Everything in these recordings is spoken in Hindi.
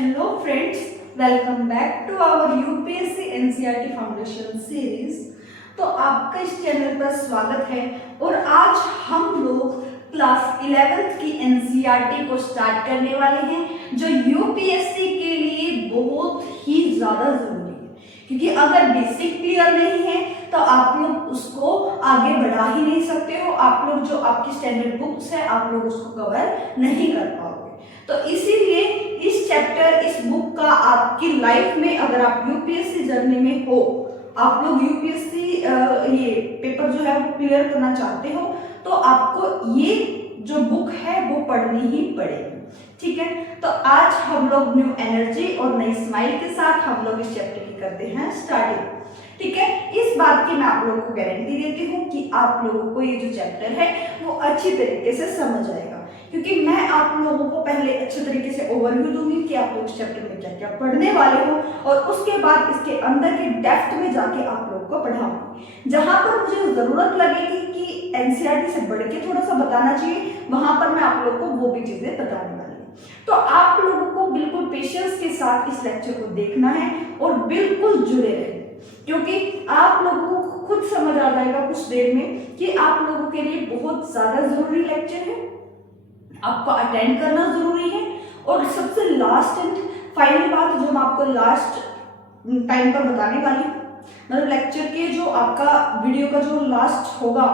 Hello friends, welcome back to our UPSC NCERT foundation series. तो आपका इस चैनल पर स्वागत है और आज हम लोग क्लास 11th की एनसीईआरटी को स्टार्ट करने वाले हैं, जो यूपीएससी के लिए बहुत ही ज़्यादा ज़रूरी है। क्योंकि अगर बेसिक क्लियर नहीं है तो आप लोग उसको आगे बढ़ा ही नहीं सकते हो। आप लोग जो आपकी स्टैंडर्ड बुक्स है आप लोग उसको कवर नहीं कर पाओगे। तो इसीलिए इस चैप्टर, इस बुक का आपकी लाइफ में, अगर आप यूपीएससी जर्नी में हो, आप लोग यूपीएससी ये पेपर जो है वो क्लियर करना चाहते हो, तो आपको ये जो बुक है वो पढ़नी ही पड़ेगी। ठीक है, तो आज हम लोग न्यू एनर्जी और नई स्माइल के साथ हम लोग इस चैप्टर की करते हैं स्टार्टिंग। ठीक है, इस बात की मैं आप लोगों को गारंटी देती हूँ कि आप लोगों को ये जो चैप्टर है वो अच्छी तरीके से समझ आएगा, क्योंकि मैं आप लोगों को पहले अच्छे तरीके से ओवरव्यू दूंगी कि आप लोग इस चैप्टर में क्या क्या पढ़ने वाले हो, और उसके बाद इसके अंदर के डेप्थ में जाके आप लोगों को पढ़ाऊंगी। जहां पर मुझे जरूरत लगेगी कि एनसीईआरटी से बढ़ के थोड़ा सा बताना चाहिए, वहां पर मैं आप लोगों को वो भी चीजें बताने वाली हूँ। तो आप लोगों को बिल्कुल पेशेंस के साथ इस लेक्चर को देखना है और बिल्कुल जुड़े रहें, क्योंकि आप लोगों को खुद समझ आ जाएगा कुछ देर में कि आप लोगों के लिए बहुत ज्यादा जरूरी लेक्चर है, आपको अटेंड करना जरूरी है। और सबसे लास्ट एंड फाइनल बात जो मैं आपको लास्ट टाइम पर बताने वाली हूँ, मतलब लेक्चर के जो आपका वीडियो का जो लास्ट होगा,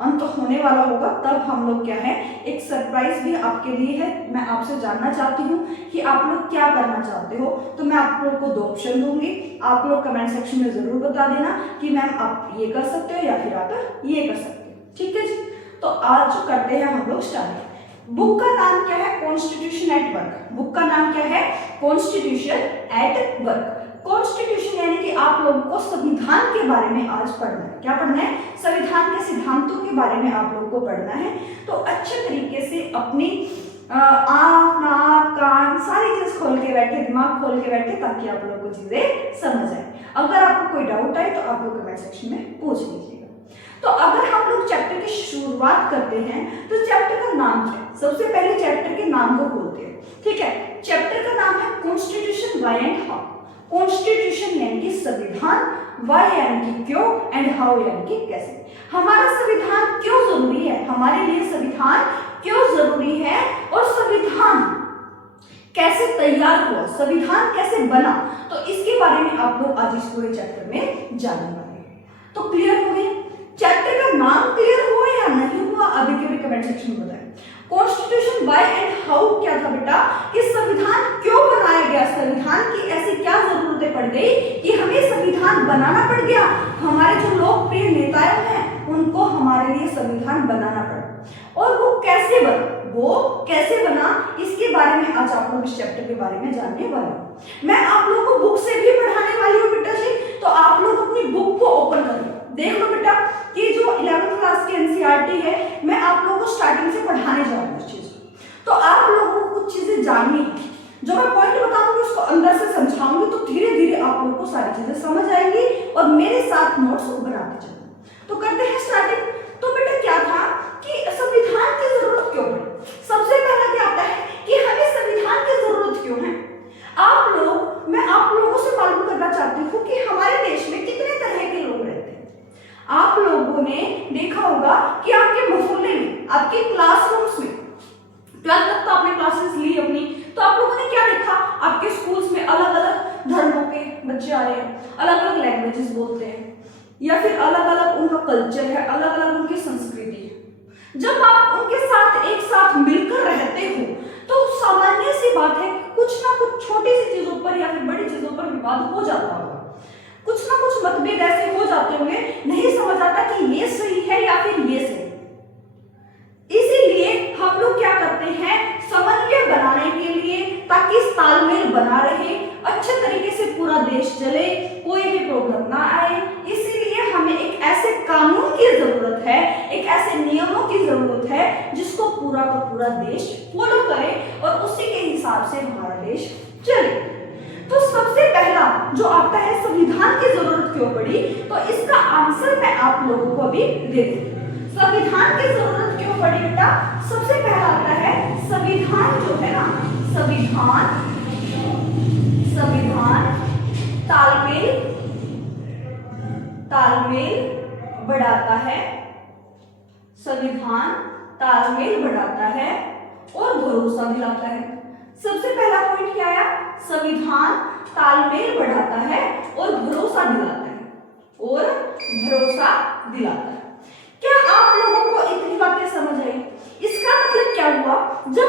अंत होने वाला होगा, तब हम लोग क्या है एक सरप्राइज भी आपके लिए है। मैं आपसे जानना चाहती हूँ कि आप लोग क्या करना चाहते हो, तो मैं आप लोगों को 2 ऑप्शन दूंगी। आप लोग कमेंट सेक्शन में जरूर बता देना कि मैम आप ये कर सकते हो या फिर आप ये कर सकते हो। ठीक है जी, तो आज करते हैं हम लोग स्टार्ट। बुक का नाम क्या है? Constitution at work. बुक का नाम क्या है? Constitution at work. कॉन्स्टिट्यूशन यानी कि आप लोगों को संविधान के बारे में आज पढ़ना है। क्या पढ़ना है? संविधान के सिद्धांतों के बारे में आप लोगों को पढ़ना है। तो अच्छे तरीके से अपनी आँख, नाक, कान सारी चीज खोल के बैठे, दिमाग खोल के बैठे, ताकि आप लोगों को चीजें समझ आए। अगर आपको कोई डाउट आए तो आप लोग कमेंट सेक्शन में पूछ लीजिएगा। तो अगर हम लोग चैप्टर की शुरुआत करते हैं तो चैप्टर का नाम क्या है? सबसे पहले चैप्टर के नाम को खोलते हैं। ठीक है, चैप्टर का नाम है constitution why and how. Constitution यानी कि संविधान, व्हाई यानी कि क्यों, एंड हाउ यानी कि कैसे। हमारा संविधान क्यों जरूरी है, हमारे लिए संविधान क्यों जरूरी है, और संविधान कैसे तैयार हुआ, संविधान कैसे बना, तो इसके बारे में आप लोग आज इस पूरे चैप्टर में जानने वाले हैं। तो क्लियर हो गए? चैप्टर का नाम क्लियर हुआ या नहीं हुआ, अभी के भी कमेंट सेक्शन में बताएं। कॉन्स्टिट्यूशन व्हाई एंड हाउ क्या था बेटा? कि संविधान क्यों बनाया गया, संविधान की ऐसी क्या जरूरतें पड़ गई कि हमें संविधान बनाना पड़ गया। हमारे जो लोकप्रिय नेताएं हैं उनको हमारे लिए संविधान बनाना पड़ा, और वो कैसे बना, इसके बारे में आज आप लोग इस चैप्टर के बारे में जानने वाले हो। मैं आप लोगों को बुक से भी पढ़ाने वाली हूँ बेटा जी, तो आप लोग अपनी बुक को ओपन करो, देख लो बेटा कि जो 11th क्लास की एनसीईआरटी है, मैं आप लोगों को स्टार्टिंग से पढ़ाने जा रही हूँ इस चीज को। तो आप लोगों को कुछ चीजें जाननी है, जो मैं पॉइंट बताऊंगी उसको अंदर से समझाऊंगी, तो धीरे धीरे आप लोगों को सारी चीजें समझ आएंगी और मेरे साथ नोट्स बनाते चलना। तो करते हैं स्टार्टिंग। तो बेटा क्या था कि संविधान की जरूरत क्यों है? सबसे पहला क्या आता है कि हमें संविधान की जरूरत क्यों है। मैं आप लोगों से मालूम करना चाहती हूँ कि हमारे देश में कितने तरह के लोग रहते हैं। आप लोगों ने देखा होगा कि आपके मोहल्ले में, आपके क्लासरूम्स में, 12th तक तो आपने क्लासेस ली अपनी, तो आप लोगों ने क्या देखा, आपके स्कूल्स में अलग अलग धर्मों के बच्चे आ रहे हैं, अलग अलग लैंग्वेजेस बोलते हैं, या फिर अलग अलग उनका कल्चर है, अलग अलग उनकी संस्कृति है। जब आप उनके साथ एक साथ मिलकर रहते हो तो सामान्य सी बात है, कुछ ना कुछ छोटी सी चीजों पर या फिर बड़ी चीजों पर विवाद हो जाता होगा, कुछ ना कुछ मतभेद ऐसे हो जाते होंगे, नहीं समझ आता कि ये सही है या फिर ये सही है। इसीलिए हम लोग क्या करते हैं, समन्वय बनाने के लिए, ताकि तालमेल बना रहे, अच्छे तरीके से पूरा देश चले, कोई भी प्रॉब्लम ना आए, इसीलिए हमें एक ऐसे कानून की जरूरत है, एक ऐसे नियमों की जरूरत है जिसको पूरा का पूरा देश फॉलो करे और उसी के हिसाब से हमारा देश चले। तो सबसे पहला जो आता है संविधान की जरूरत क्यों पड़ी, तो इसका आंसर मैं आप लोगों को अभी दे दूं। संविधान की जरूरत क्यों पड़ी बेटा? सबसे पहला आता है संविधान जो है ना, संविधान संविधान तालमेल बढ़ाता है, संविधान तालमेल बढ़ाता है और भरोसा दिलाता है। सबसे पहला पॉइंट क्या आया? संविधान तालमेल बढ़ाता है और भरोसा दिलाता है, और भरोसा दिलाता है। क्या आप लोगों को इतनी बातें समझ आई? इसका मतलब क्या हुआ? जब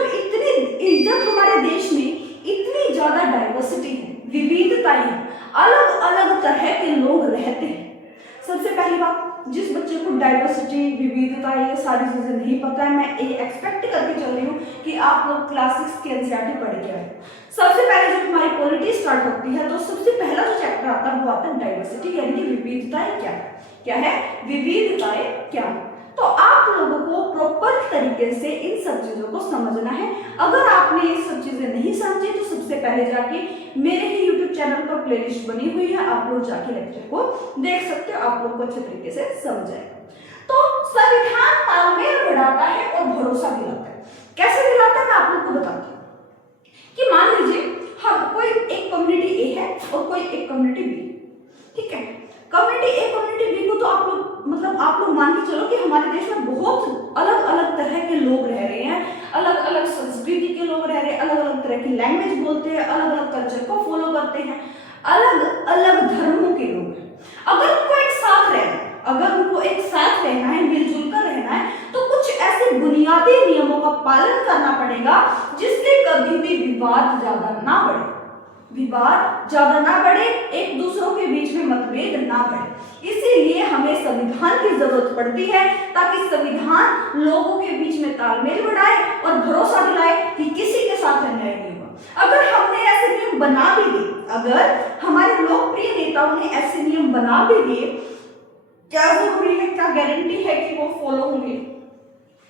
हमारे देश में इतनी ज्यादा डाइवर्सिटी है, विविधताएं है, अलग अलग तरह के लोग रहते हैं। सबसे पहली बात, जिस बच्चे को डाइवर्सिटी, विविधता, ये सारी चीजें नहीं पता है, मैं ये एक्सपेक्ट करके चल रही हूँ कि आप लोग क्लास 6 की एनसीईआरटी पढ़ के आए। सबसे पहले जब हमारी पॉलिटी स्टार्ट होती है तो सबसे पहला जो चैप्टर आता है वो आता है डाइवर्सिटी, यानी कि विविधताएं क्या है, विविधताएं क्या है। तो आप लोगों को प्रॉपर तरीके से इन सब चीजों को समझना है। अगर आपने ये सब चीजें नहीं समझी तो सबसे पहले जाके मेरे ही यूट्यूब चैनल पर प्लेलिस्ट बनी हुई है, आप लोग जाके लेक्चर को देख सकते हो, आप लोग को अच्छे तरीके से समझ आएगा। तो संविधान तालमेल बढ़ाता है और भरोसा दिलाता है। कैसे दिलाता है मैं आप लोग को बताती हूँ कि मान लीजिए हम कोई एक कम्युनिटी ए है और कोई एक कम्युनिटी बी, ठीक है। कम्युनिटी ए कम्युनिटी बी को तो आप लोग मान के चलो कि हमारे देश में बहुत अलग अलग तरह के लोग रह रहे हैं, अलग अलग संस्कृति के लोग रह रहे हैं, अलग अलग तरह की लैंग्वेज बोलते हैं, अलग अलग कल्चर को फॉलो करते हैं, अलग अलग धर्मों के लोग हैं। अगर उनको एक साथ रहना है, मिलजुल कर रहना है, तो कुछ ऐसे बुनियादी नियमों का पालन करना पड़ेगा जिससे कभी भी विवाद ज्यादा ना बढ़े, एक दूसरों के बीच में मतभेद ना बढ़े। इसीलिए हमें संविधान की जरूरत पड़ती है, ताकि संविधान लोगों के बीच में तालमेल बढ़ाए और भरोसा दिलाए कि किसी के साथ अन्याय नहीं होगा। अगर हमने ऐसे नियम बना भी दिए, अगर हमारे लोकप्रिय नेताओं ने ऐसे नियम बना भी दिए, क्या जरूरी है, क्या गारंटी है कि वो फॉलो होंगे?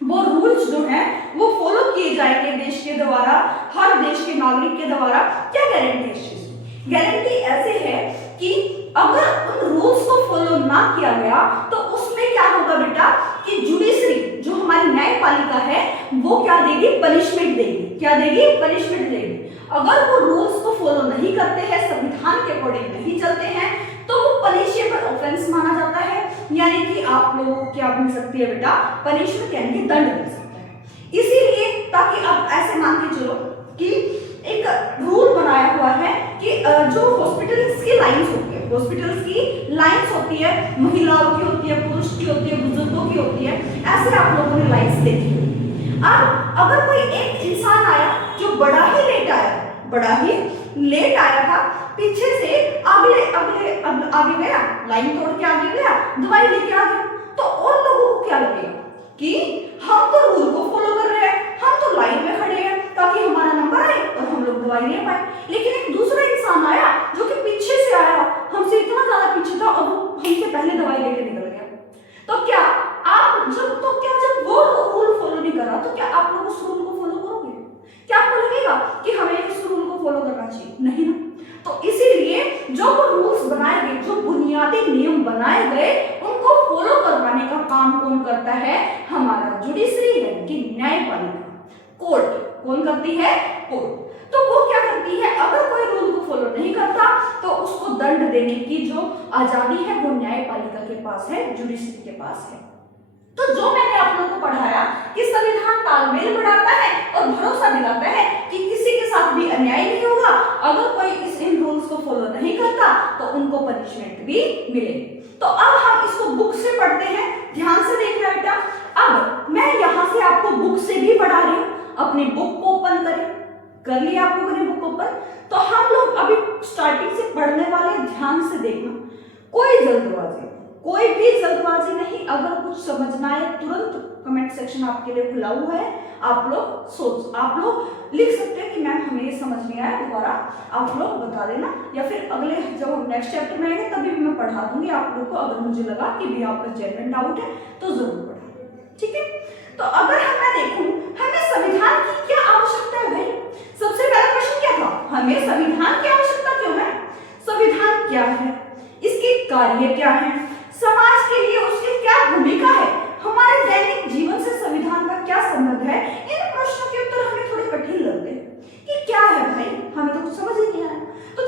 वो रूल्स जो हैं वो फॉलो किए जाएंगे देश के द्वारा, हर देश के नागरिक के द्वारा? क्या गारंटी है इस चीज की? गारंटी ऐसे है कि अगर उन रूल्स को फॉलो ना किया गया तो उसमें क्या होगा बेटा कि जुडिशरी, जो हमारी न्यायपालिका है, वो क्या देगी? पनिशमेंट देगी। क्या देगी? पनिशमेंट देगी। अगर वो रूल्स को फॉलो नहीं करते हैं, संविधान के अकॉर्डिंग नहीं चलते हैं, तो वो पनिशेबल ऑफेंस माना जाता है, यानी कि आप लोगों को क्या मिल सकती है बेटा? पनिशमेंट, यानी कि दंड मिल सकता है। इसीलिए ताकि आप ऐसे मान के चलो कि एक रूल बनाया हुआ है कि जो हॉस्पिटल्स की लाइंस होती है, महिलाओं की होती है, पुरुष की होती है, बुजुर्गों की होती है, ऐसे आप लोगों ने लाइंस देखी होगी। अब अगर कोई एक इंसान आया जो बड़ा ही लेट आया था, पीछे से आगे गया, लाइन तोड़ के आगे गया, दवाई लेके आ गया, तो और लोगों को क्या लगेगा कि हम तो रूल को फॉलो कर रहे हैं, हम तो लाइन में खड़े हैं ताकि हमारा नंबर आए और हम लोग दवाई ले पाए। लेकिन एक दूसरा इंसान आया जो कि पीछे से आया, हमसे इतना ज्यादा पीछे था और वो हमसे पहले दवाई लेके निकल गया, तो क्या जब वो रूल फॉलो नहीं करा तो क्या आप लोग उस रूल को फॉलो करोगे? क्या आपको लगेगा कि हमें इस रूल को फॉलो करना चाहिए? नहीं ना। तो इसीलिए जो रूल्स बनाए गए, जो बुनियादी नियम बनाए गए, उनको फॉलो करवाने का काम कौन करता है? हमारा जुडिशरी, यानी कि न्यायपालिका, कोर्ट। कौन करती है? कोर्ट। तो वो क्या करती है? अगर कोई रूल को फॉलो नहीं करता तो उसको दंड देने की जो आजादी है वो न्यायपालिका के पास है, जुडिशरी के पास है। तो जो मैंने आप लोगों को पढ़ाया कि संविधान तालमेल बढ़ाता है और भरोसा दिलाता है कि किसी के साथ भी अन्याय नहीं होगा, अगर कोई इन रूल्स को फॉलो नहीं करता तो उनको पनिशमेंट भी मिलेगी। तो अब हम इसको बुक से पढ़ते हैं, ध्यान से देखना बेटा। अब मैं यहाँ से आपको बुक से भी पढ़ा रही हूँ, अपनी बुक को ओपन कर लिया आप लोगों ने बुक ओपन। तो हम लोग अभी स्टार्टिंग से पढ़ने वाले, ध्यान से देखना, कोई भी जल्दबाजी नहीं। अगर कुछ समझना है तुरंत कमेंट सेक्शन आपके लिए खुला हुआ है, आप लोग लिख सकते हैं कि मैम हमें ये समझ नहीं आया, दोबारा आप लोग बता देना, या फिर अगले जब हम नेक्स्ट चैप्टर में आएंगे तभी भी मैं पढ़ा दूंगी आप लोग को, अगर मुझे लगा कि भी आपका जेन्युइन डाउट है तो जरूर पढ़ा, ठीक है। तो अगर मैं देखूं हमें संविधान की क्या आवश्यकता है भाई, सबसे पहला क्वेश्चन क्या था? हमें संविधान की आवश्यकता क्यों है? संविधान क्या है, इसके कार्य क्या है, समाज के लिए उसकी क्या भूमिका है, हमारे दैनिक जीवन से संविधान का क्या संबंध है? इन प्रश्नों के उत्तर हमें थोड़े कठिन लगते हैं कि क्या है भाई, हमें तो कुछ समझ ही नहीं आया। तो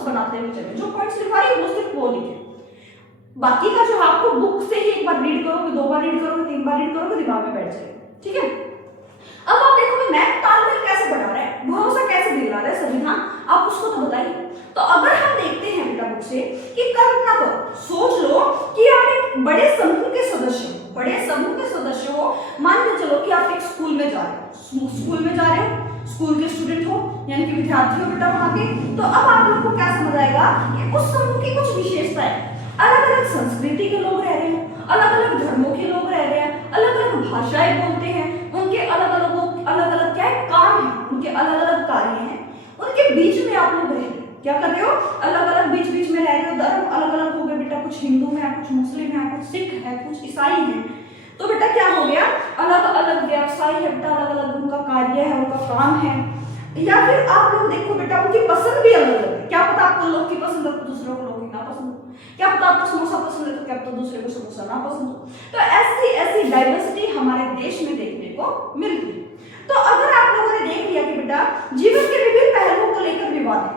नोट्स बनाते हुए चले, जो पॉइंट्स लिखवा रही है वो सिर्फ वो लिखे, बाकी का जो आपको बुक से ही एक बार रीड करोगे, 2 बार रीड करोगे, 3 बार रीड करोगे, दिमाग में बैठ जाएगा, ठीक है। अब आप देखोगे मैम तालमेल कैसे बढ़ा रहा है, भरोसा कैसे दिला रहा है संविधान, आप उसको तो बताइए। तो अगर हम देखते हैं बेटा बुक से कि कल्पना करो, सोच लो कि आप एक बड़े समूह के सदस्य हो, बड़े समूह के सदस्य हो, मान के चलो कि आप एक स्कूल में जा रहे हो, स्कूल में जा रहे हो, स्कूल के स्टूडेंट हो, यानी कि विद्यार्थी हो बेटा वहां के। तो अब आप लोग को क्या समझ आएगा कि उस समूह की कुछ विशेषताएं, अलग अलग संस्कृति के लोग रह रहे हैं, अलग अलग धर्मों के लोग रह रहे हैं, अलग अलग भाषाएं बोलते हैं, उनके अलग अलग क्या है काम है, उनके अलग अलग कार्य हैं, उनके बीच में आप लोग रह रहे हो, क्या कर रहे हो, अलग अलग बीच बीच में रह रहे हो, धर्म अलग अलग हो गए बेटा, कुछ हिंदू है, कुछ मुस्लिम है, कुछ सिख है, कुछ ईसाई है। तो बेटा क्या हो गया, अलग अलग व्यवसाय है बेटा, अलग अलग उनका कार्य है, उनका काम है। या फिर आप लोग देखो बेटा उनकी पसंद भी अलग अलग है, क्या पता आपको लौकी की पसंद है तो दूसरों को लौकी ना पसंद हो, क्या पता आपको समोसा पसंद है तो क्या पता दूसरे को समोसा ना पसंद हो। तो ऐसी ऐसी डाइवर्सिटी हमारे देश में देखने को मिलती है। तो अगर आप लोगों ने देख लिया कि बेटा जीवन के विभिन्न पहलुओं को लेकर विवाद है,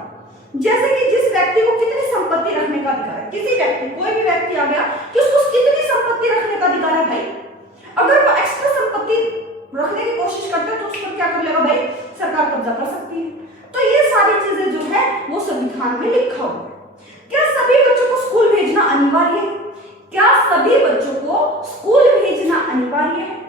जैसे कि जिस व्यक्ति को कितनी संपत्ति रखने का अधिकार है, किसी व्यक्ति कोई भी व्यक्ति आ गया कि उसको कितनी संपत्ति रखने का अधिकार है भाई, अगर वो एक्स्ट्रा संपत्ति रखने की कोशिश करते हैं तो उस पर क्या कर लेगा भाई, सरकार कब्जा कर सकती है। तो ये सारी चीजें जो है वो संविधान में लिखा हुआ है। क्या सभी बच्चों को स्कूल भेजना अनिवार्य है? क्या सभी बच्चों को स्कूल भेजना अनिवार्य है?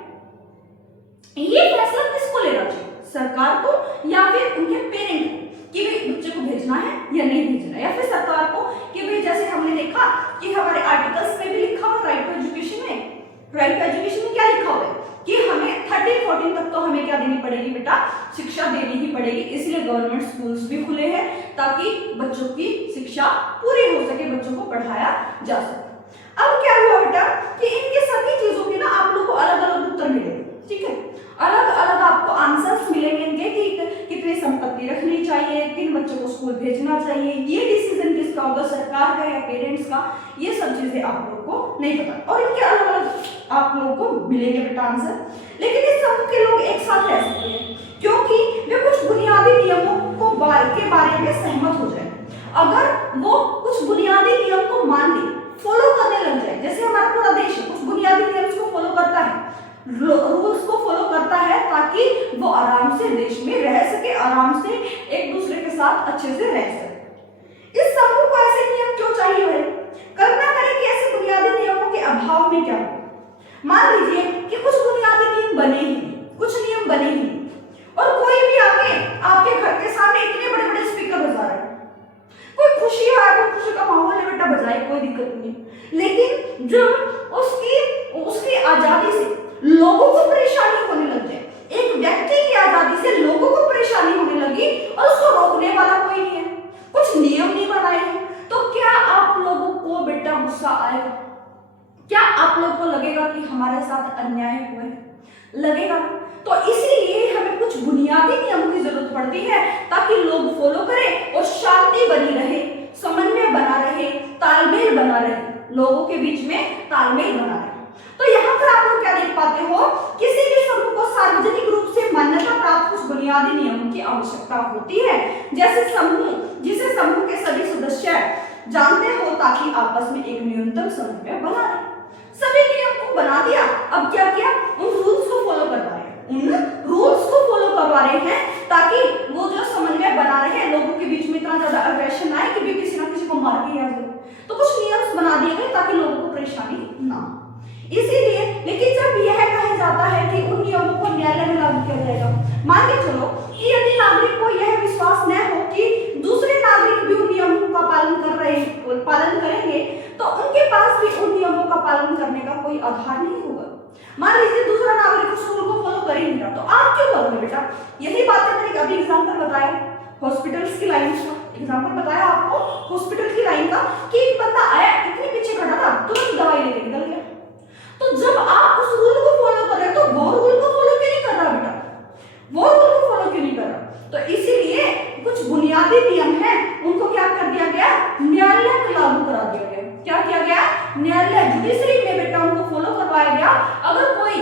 ये फैसला किसको लेना चाहिए, सरकार को या फिर उनके पेरेंट को कि भाई बच्चे को भेजना है या नहीं भेजना है, या फिर सरकार को कि भाई जैसे हमने देखा कि हमारे आर्टिकल्स में भी लिखा हुआ राइट टू एजुकेशन में, राइट टू एजुकेशन में क्या लिखा हुआ है कि हमें 13-14 तक तो हमें क्या देनी पड़ेगी बेटा, शिक्षा देनी ही पड़ेगी। इसलिए गवर्नमेंट स्कूल्स भी खुले हैं ताकि बच्चों की शिक्षा पूरी हो सके, बच्चों को पढ़ाया जा सके। अब क्या हुआ बेटा कि इनके सभी चीजों के ना आप लोग को अलग अलग उत्तर मिलेंगे, ठीक है, अलग अलग आपको आंसर्स मिलेंगे कि कितनी संपत्ति रखनी चाहिए, किन बच्चों को स्कूल भेजना चाहिए, ये डिसीजन किसका होगा, सरकार का या पेरेंट्स का, ये सब चीजें आप लोग को नहीं पता, और इनके अलग अलग आप लोगों को मिलेंगे बेटा आंसर। लेकिन इस समूह के लोग एक साथ रह सकते हैं क्योंकि वे कुछ बुनियादी नियमों के बारे में सहमत हो जाए। अगर वो कुछ बुनियादी नियम को मान ले, फॉलो करने लग जाए, जैसे हमारा पूरा देश है कुछ बुनियादी नियम को फॉलो करता है, रूल्स को फॉलो करता है ताकि वो आराम से देश में रह सके, आराम से एक दूसरे के साथ अच्छे से रह सके। इस समूह को ऐसे नियम क्यों चाहिए भाई? कल्पना करें कि ऐसे बुनियादी नियमों के अभाव में क्या हो, मान लीजिए कि कुछ बुनियादी नियम बने ही, कुछ नियम बने ही और कोई भी आके आपके घर के सामने इतने बड़े बड़े स्पीकर बजा रहा है, कोई खुशी है, कोई खुशी का माहौल है बेटा, बजाए, कोई दिक्कत नहीं, लेकिन जब उसकी आजादी से लोगों को परेशानी होने लग जाए, एक व्यक्ति की आजादी से लोगों को परेशानी होने लगी और उसको रोकने वाला कोई नहीं है, कुछ नियम नहीं बनाए हैं, तो क्या आप लोगों को बेटा गुस्सा आएगा? क्या आप लोग को लगेगा कि हमारे साथ अन्याय हुआ है? लगेगा। तो इसीलिए हमें कुछ बुनियादी नियमों की जरूरत पड़ती है ताकि लोग फॉलो करें और शांति बनी रहे, समन्वय बना रहे, तालमेल बना रहे, लोगों के बीच में तालमेल बना रहे। तो यहाँ पर आप लोग क्या देख पाते हो, किसी भी समूह को सार्वजनिक रूप से मान्यता प्राप्त कुछ बुनियादी नियमों की आवश्यकता होती है, जैसे जिसे समूह के सभी सदस्य जानते हो ताकि आपस में एक न्यूनतम समन्वय बना रहे। सभी नियम को बना दिया, अब क्या किया, उन रूल्स को फॉलो करवा रहे हैं, उन रूल्स को फॉलो करवा रहे हैं ताकि वो जो समन्वय बना रहे हैं, लोगों के बीच में इतना ज्यादा अग्रेशन आए कि भी किसी ना किसी को मार के आ जाए। तो कुछ नियम बना दिए गए ताकि लोगों को परेशानी ना हो। इसीलिए लेकिन जब यह कहा जाता है कि उन नियमों को न्यायालय में लागू किया जाएगा, मान के चलो कि यदि नागरिक को यह विश्वास न हो कि दूसरे नागरिक भी उन नियमों का पालन करेंगे, तो उनके पास भी उन नियमों का पालन करने का कोई आधार नहीं होगा। मान लीजिए दूसरा नागरिक उस रूल को फॉलो कर ही नहीं रहा, तो आप क्यों करोगे बेटा? यही बात मैंने अभी एग्जाम्पल बताया, हॉस्पिटल्स की लाइन का एग्जाम्पल बताया आपको, हॉस्पिटल की लाइन का, कि एक बंदा आया, इतने पीछे खड़ा था, तुरंत दवाई लेके निकल गया। तो जब आप उस रूल को फॉलो कर रहे हो तो वो रूल को फॉलो क्यों नहीं कर रहा बेटा? वो रूल को फॉलो क्यों नहीं कर रहा? तो इसीलिए कुछ बुनियादी नियम हैं, उनको क्या कर दिया गया, न्यायालय में लागू करा दिया गया। क्या किया गया? न्यायालय जुडिशरी में बेटा उनको फॉलो करवाया गया। अगर कोई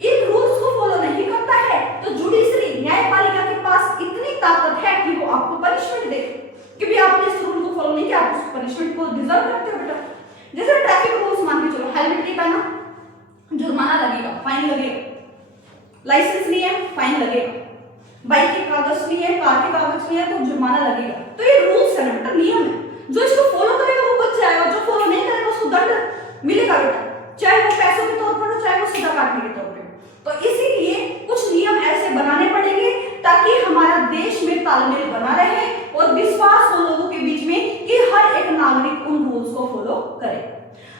इन रूल्स को फॉलो नहीं करता है तो जुडिशरी न्यायपालिका के पास इतनी ताकत है कि वो आपको पनिशमेंट दे, कि भी आपने इस रूल को फॉलो नहीं किया, आप उस पनिशमेंट को डिजर्व करते हो बेटा। जैसे ट्रैफिक रूल्स मान के चलो, हेलमेट नहीं पहना जुर्माना लगेगा, फाइन लगेगा, लाइसेंस नहीं है फाइन लगेगा, बाइक के कागज नहीं है, कार के कागज नहीं है तो जुर्माना लगेगा। तो ये रूल्स है ना बेटा, नियम है, जो इसको फॉलो करेगा वो बच जाएगा, जो फॉलो नहीं करेगा उसको दंड मिलेगा बेटा, चाहे वो पैसों के तौर पर हो चाहे वो सीधा काटने के तौर पर। तो इसीलिए कुछ नियम ऐसे बनाने पड़ेंगे ताकि हमारा देश में तालमेल बना रहे और विश्वास हो लोगों के बीच में कि हर एक नागरिक उन रूल्स को फॉलो करे।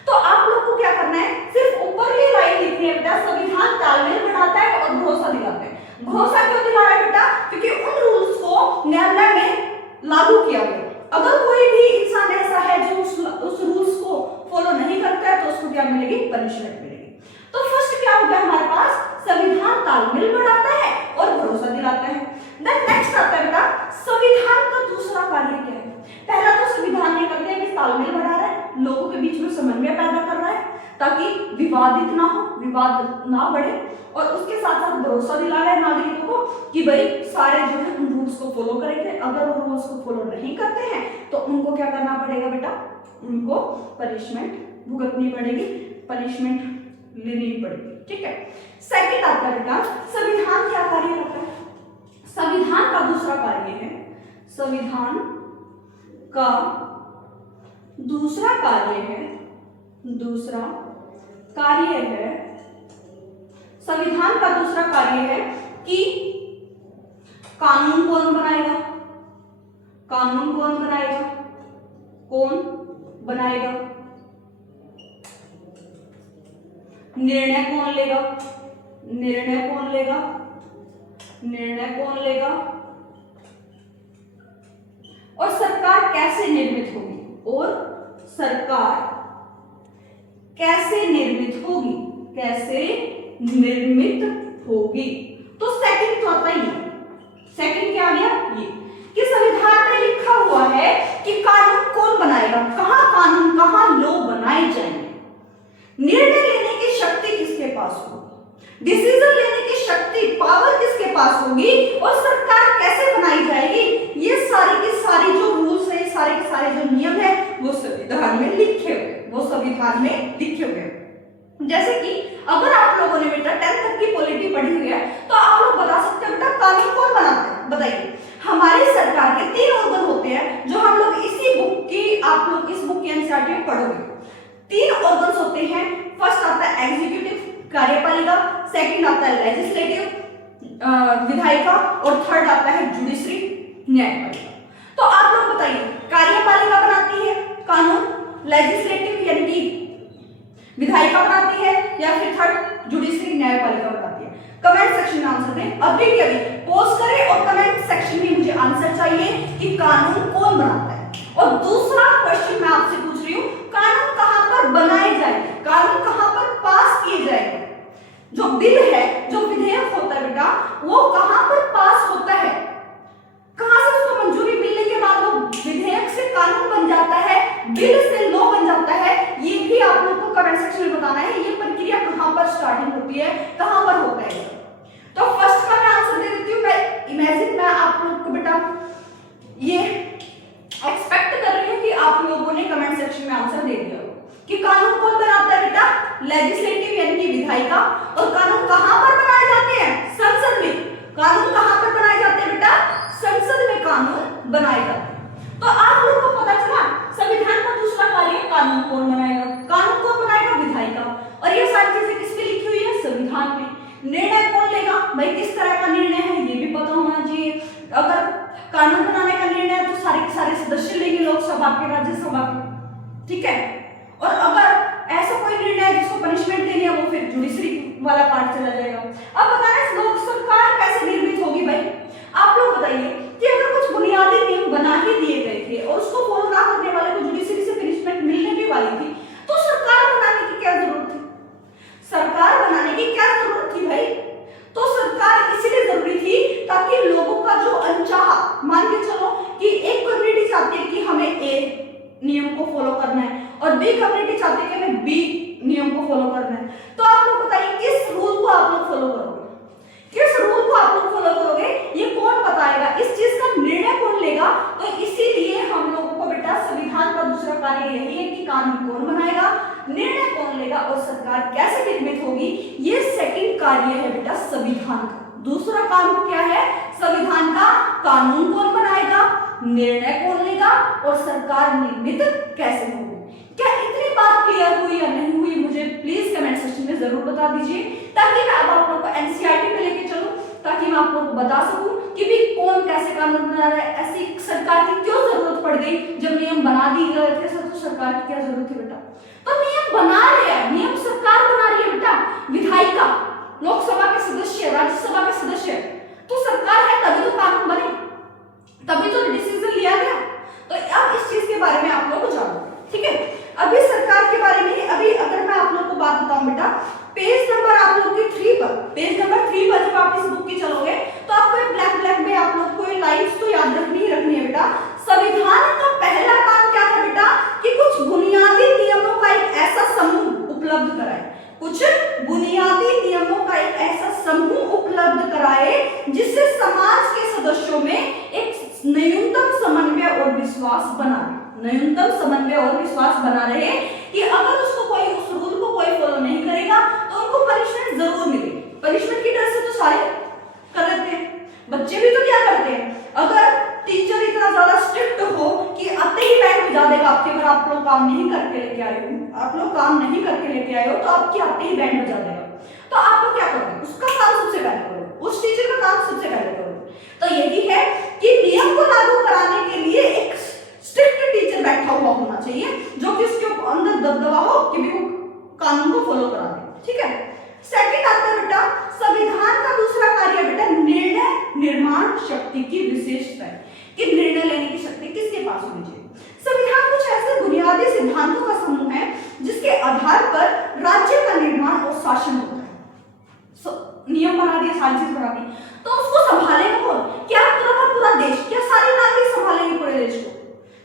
तो आप लोग को क्या करना है, सिर्फ ऊपर ये लाइन लिखनी है बेटा, संविधान तालमेल बढ़ाता है और भरोसा दिलाता है। भरोसा क्यों दिला रहा है बेटा, क्योंकि उन रूल्स को न्यायालय में लागू किया गया। अगर कोई भी इंसान ऐसा है जो उस रूल्स को फॉलो नहीं करता है तो उसको क्या मिलेगी, पनिशमेंट मिलेगी। तो फर्स्ट क्या हो गया हमारे पास, संविधान तालमेल बढ़ाता है और भरोसा दिलाता है। देन नेक्स्ट आता है बेटा, संविधान का दूसरा कार्य क्या है। पहला तो संविधान ये करते हैं कि तालमेल बढ़ा रहा है, लोगों के बीच में समन्वय पैदा कर रहा है ताकि विवादित ना हो, विवाद ना बढ़े, और उसके साथ साथ भरोसा दिला रहा है नागरिकों को कि भाई सारे जो है उन रूल्स को फॉलो करेंगे। अगर वो रूल्स को फॉलो नहीं करते हैं तो उनको क्या करना पड़ेगा बेटा, उनको पनिशमेंट भुगतनी पड़ेगी, पनिशमेंट लेनी पड़ेगी। ठीक है। सेकंड आता है बेटा, संविधान क्या कार्य करता है। संविधान का दूसरा कार्य है, संविधान का दूसरा कार्य है, दूसरा कार्य है, संविधान का दूसरा कार्य है कि कानून कौन बनाएगा, कानून कौन बनाएगा, कौन बनाएगा, निर्णय कौन लेगा, निर्णय कौन लेगा, निर्णय कौन लेगा, और सरकार कैसे निर्मित होगी, और सरकार कैसे निर्मित होगी, कैसे निर्मित होगी। तो सेकंड तो आता ही है, सेकंड क्या आ गया, ये कि संविधान में लिखा हुआ है कि कानून कौन बनाएगा, कहां कानून कहां लॉ बनाए जाएंगे, निर्णय लेने की शक्ति किसके पास होगी, डिसीजन लेने की शक्ति पावर किसके पास होगी, और सरकार कैसे बनाई जाएगी, ये सारी की सारी जो रूल्स है, सारे के सारे जो नियम है वो संविधान में लिखे हुए, वो संविधान में लिखे हुए। जैसे कि अगर आप लोगों ने बेटा 10th तक की पॉलिटी पढ़ी हुई है तो आप लोग बता सकते हैं बेटा कानून कौन बनाते हैं, बताइए। हमारी सरकार के 3 ऑर्गन होते हैं जो हम लोग इसी बुक की, आप लोग इस बुक की एनसीईआरटी में पढ़ोगे। 3 ऑर्गन्स होते हैं, फर्स्ट आता है एग्जीक्यूटिव कार्यपालिका, सेकंड आता है लेजिस्लेटिव विधायिका, और थर्ड आता है जुडिशरी न्यायपालिका। तो आप लोग बताइए कार्यपालिका बनाती है कानून, लेजिस्लेटिव यानी कि विधायिका बनाती है, या फिर थर्ड जुडिशरी न्यायपालिका बनाती है। कमेंट सेक्शन में आंसर दें, अभी के अभी पोस्ट करें और कमेंट सेक्शन में मुझे आंसर चाहिए कि कानून कौन बनाता है। और दूसरा क्वेश्चन मैं आपसे पूछ रही हूं, कानून कहां पर बनाए जाएंगे, कानून कहां पर पास किए जाएंगे, जो बिल है, जो विधेयक होता है बेटा वो कहां पर पास होता है, कहां से उसको मंजूरी मिलने के बाद वो विधेयक से कानून बन जाता है, बिल से लॉ बन जाता है, ये भी आप लोग को कमेंट सेक्शन में बताना है। ये प्रक्रिया कहां पर स्टार्टिंग होती है, कहां पर होता है। तो फर्स्ट का मैं आंसर दे देती हूं, मैं इमेजिन मैं आप लोग को बेटा ये एक्सपेक्ट कर रही हूं कि आप लोगों ने कमेंट सेक्शन में आंसर दे दिया कि कानून कौन बनाता है बेटा, लेजिस्लेटिव यानी कि विधायिका। और कानून कहां पर बनाए जाते हैं, संसद में। कानून कहां पर बनाए जाते हैं बेटा, संसद में कानून बनाए जाते हैं। तो आप लोगों को पता चला संविधान का दूसरा कार्य कानून कौन बनाएगा, कानून कौन बनाएगा, विधायिका। और ये सारी चीजें किस पे लिखी हुई है, संविधान में। निर्णय कौन लेगा, भाई किस तरह का निर्णय है ये भी पता होना चाहिए। अगर कानून बनाने का निर्णय है तो सारे के सारे सदस्य लेंगे लोकसभा के, राज्यसभा के, ठीक है। और अगर ऐसा कोई निर्णय है जिसको पनिशमेंट देनी है वो फिर जुडिशरी वाला पार्ट चला जाएगा। अब बताना लोक सरकार कैसे निर्मित होगी, भाई आप लोग बताइए कि अगर कुछ बुनियादी नियम बना ही दिए गए थे और उसको फॉलो ना करने वाले को जुडिशरी से पनिशमेंट मिलने भी वाली थी, तो सरकार बनाने की क्या जरूरत थी, सरकार बनाने की क्या जरूरत थी भाई। तो सरकार इसलिए जरूरी थी ताकि लोगों का जो अनचाहा, मान के चलो कि एक कम्युनिटी चाहती है कि हमें ए नियम को फॉलो करना है और बी कम्युनिटी चाहती है कि हमें बी नियम को फॉलो करना है, तो आप लोग बताइए किस रूल को आप लोग फॉलो करोगे, किस रूल को आप लोग फॉलो करोगे, ये कौन बताएगा, इस चीज का निर्णय कौन लेगा। तो इसीलिए हम सरकार कैसे निर्मित होगी, ये सेकंड कार्य है बेटा संविधान का। दूसरा काम क्या है संविधान का, कानून कौन बनाएगा, निर्णय कौन लेगा और सरकार निर्मित कैसे होगी। क्या इतनी बात क्लियर हुई या नहीं हुई, मुझे प्लीज कमेंट सेक्शन में जरूर बता दीजिए, ताकि मैं अब आप लोगों को एनसीईआरटी में लेके चलूं, ताकि मैं आप लोगों को बता सकूं कि भी कौन कैसे कानून बना रहा है, ऐसी सरकार की क्यों जरूरत पड़ गई, जब नियम बना दिए गए थे तो सरकार की क्या जरूरत है बेटा। तो नियम बना रहे हैं, नियम सरकार बना रही है बेटा, विधायिका, लोकसभा के सदस्य, राज्यसभा के सदस्य, तो सरकार है तभी तो कानून बने, तभी तो डिसीजन लिया गया। तो अब इस चीज के बारे में आप लोग को जानो, ठीक है। अभी सरकार के बारे में अभी अगर मैं आप लोग को बात बताऊं बेटा, पेज नंबर आप लोग की 3 पर, पेज नंबर 3 पर जब आप इस बुक की चलोगे तो आपको ब्लैक में आप लोग को ये लाइन्स तो याद रखनी है बेटा। संविधान का पहला काम क्या है बेटा कि कुछ बुनियादी नियमों का एक ऐसा समूह उपलब्ध कराए, कुछ बुनियादी नियमों का एक ऐसा समूह उपलब्ध कराए जिससे समाज के सदस्यों में एक न्यूनतम समन्वय और विश्वास बना रहे, न्यूनतम समन्वय और विश्वास बना रहे कि अगर उसको कोई उस रूल को कोई फॉलो नहीं करेगा तो उनको पनिशमेंट जरूर मिलेगी। पनिशमेंट की डर से तो सारे कर लेते हैं, बच्चे भी तो क्या करते हैं, अगर टीचर इतना ज्यादा स्ट्रिक्ट हो कि आते ही बैंड बजा देगा आपके, अगर आप लोग काम नहीं करके लेके आए हो, आप लोग काम नहीं करके लेके आए हो तो आपके आते ही बैंड बजा देगा, तो आप लोग क्या करोगे, उसका काम सबसे पहले करो, उस टीचर का काम सबसे पहले करो। तो यही है कि नियम को लागू कराने के लिए एक स्ट्रिक्ट टीचर बैठा हुआ होना चाहिए जो कि उसके अंदर दबदबा हो कि भी वो कानून को फॉलो करा दे, ठीक है। सेकंड आता है बेटा संविधान का दूसरा कार्य बेटा निर्णय निर्माण शक्ति की विशेषता है कि निर्णय लेने की शक्ति किसके पास होनी चाहिए। संविधान कुछ ऐसे बुनियादी सिद्धांतों का समूह है जिसके आधार पर राज्य का निर्माण और शासन होता है। नियम बना दिए, सारी चीज बना दी, तो उसको संभालेगा कौन, क्या पूरा का पूरा देश, क्या सारे नागरिक संभालेंगे पूरे देश को,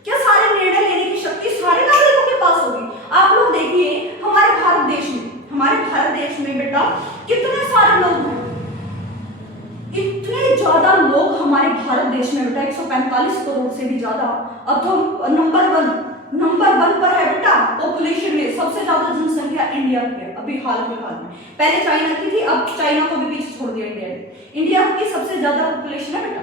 क्या सारे निर्णय लेने की शक्ति सारे नागरिकों के पास होगी। आप लोग देखिए हमारे भारत देश में बेटा कितने सारे लोग हैं, इतने ज्यादा लोग हमारे भारत देश में बेटा 145 करोड़ से भी ज्यादा। अब तो नंबर वन पर है बेटा पॉपुलेशन में, सबसे ज्यादा जनसंख्या इंडिया की है अभी हाल फिलहाल में, पहले चाइना की थी, अब चाइना को भी पीछे छोड़ दिया इंडिया ने, इंडिया की सबसे ज्यादा पॉपुलेशन है बेटा।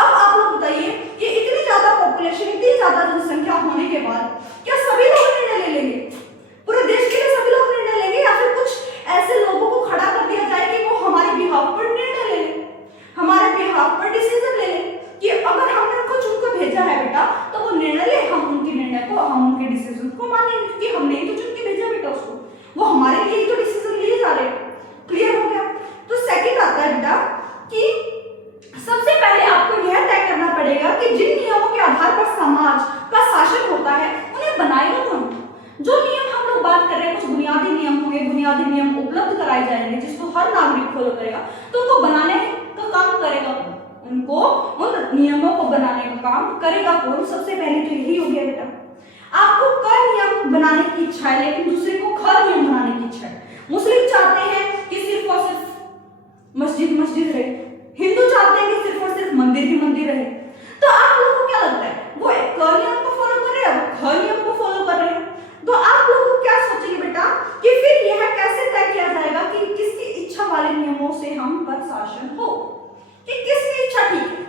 अब आप लोग बताइए कि इतनी ज्यादा पॉपुलेशन, इतनी ज्यादा जनसंख्या होने के बाद क्या सभी लोग निर्णय ले लेंगे, पूरे देश के लिए सभी लोग निर्णय लेंगे, या फिर कुछ ऐसे लोगों को खड़ा कर दिया जाए कि वो हमारे बिहाफ पर निर्णय ले लें, हमारे बिहाफ पर डिसीजन ले लें कि अगर हमने कुछ उनको भेजा है बेटा तो वो निर्णय ले, हम उनके निर्णय को, हम उनके डिसीजन को मानेंगे क्योंकि हमने ही तो चुन के भेजा बेटा उसको, वो हमारे लिए ही तो डिसीजन लिए जा रहे हैं। क्लियर हो गया। तो सेकंड आता है बेटा कि सबसे पहले आपको यह तय करना पड़ेगा कि जिन नियमों के आधार पर समाज का शासन होता है उन्हें बनाएगा कौन। जो नियम हम लोग बात कर रहे हैं कुछ बुनियादी नियम होंगे, बुनियादी नियम उपलब्ध कराए जाएंगे जिसको हर नागरिक फॉलो करेगा, तो उनको बनाने का काम करेगा कौन, उनको उन नियमों को बनाने का काम करेगा कौन। सबसे पहले तो यही हो गया बेटा, आपको क नियम बनाने की इच्छा है लेकिन दूसरे को ख नियम बनाने की इच्छा है। मुस्लिम चाहते हैं कि सिर्फ और सिर्फ मस्जिद रहे, हिंदू चाहते हैं कि सिर्फ और सिर्फ मंदिर ही मंदिर रहे। तो आप लोगों को क्या लगता है, वो एक क नियम को फॉलो कर रहे हैं, वो ख नियम को फॉलो कर रहे हैं, तो आप लोगों को क्या सोचेंगे बेटा कि फिर यह कैसे तय किया जाएगा कि किसकी इच्छा वाले नियमों से हम पर शासन हो, कि किसकी इच्छा ठीक है।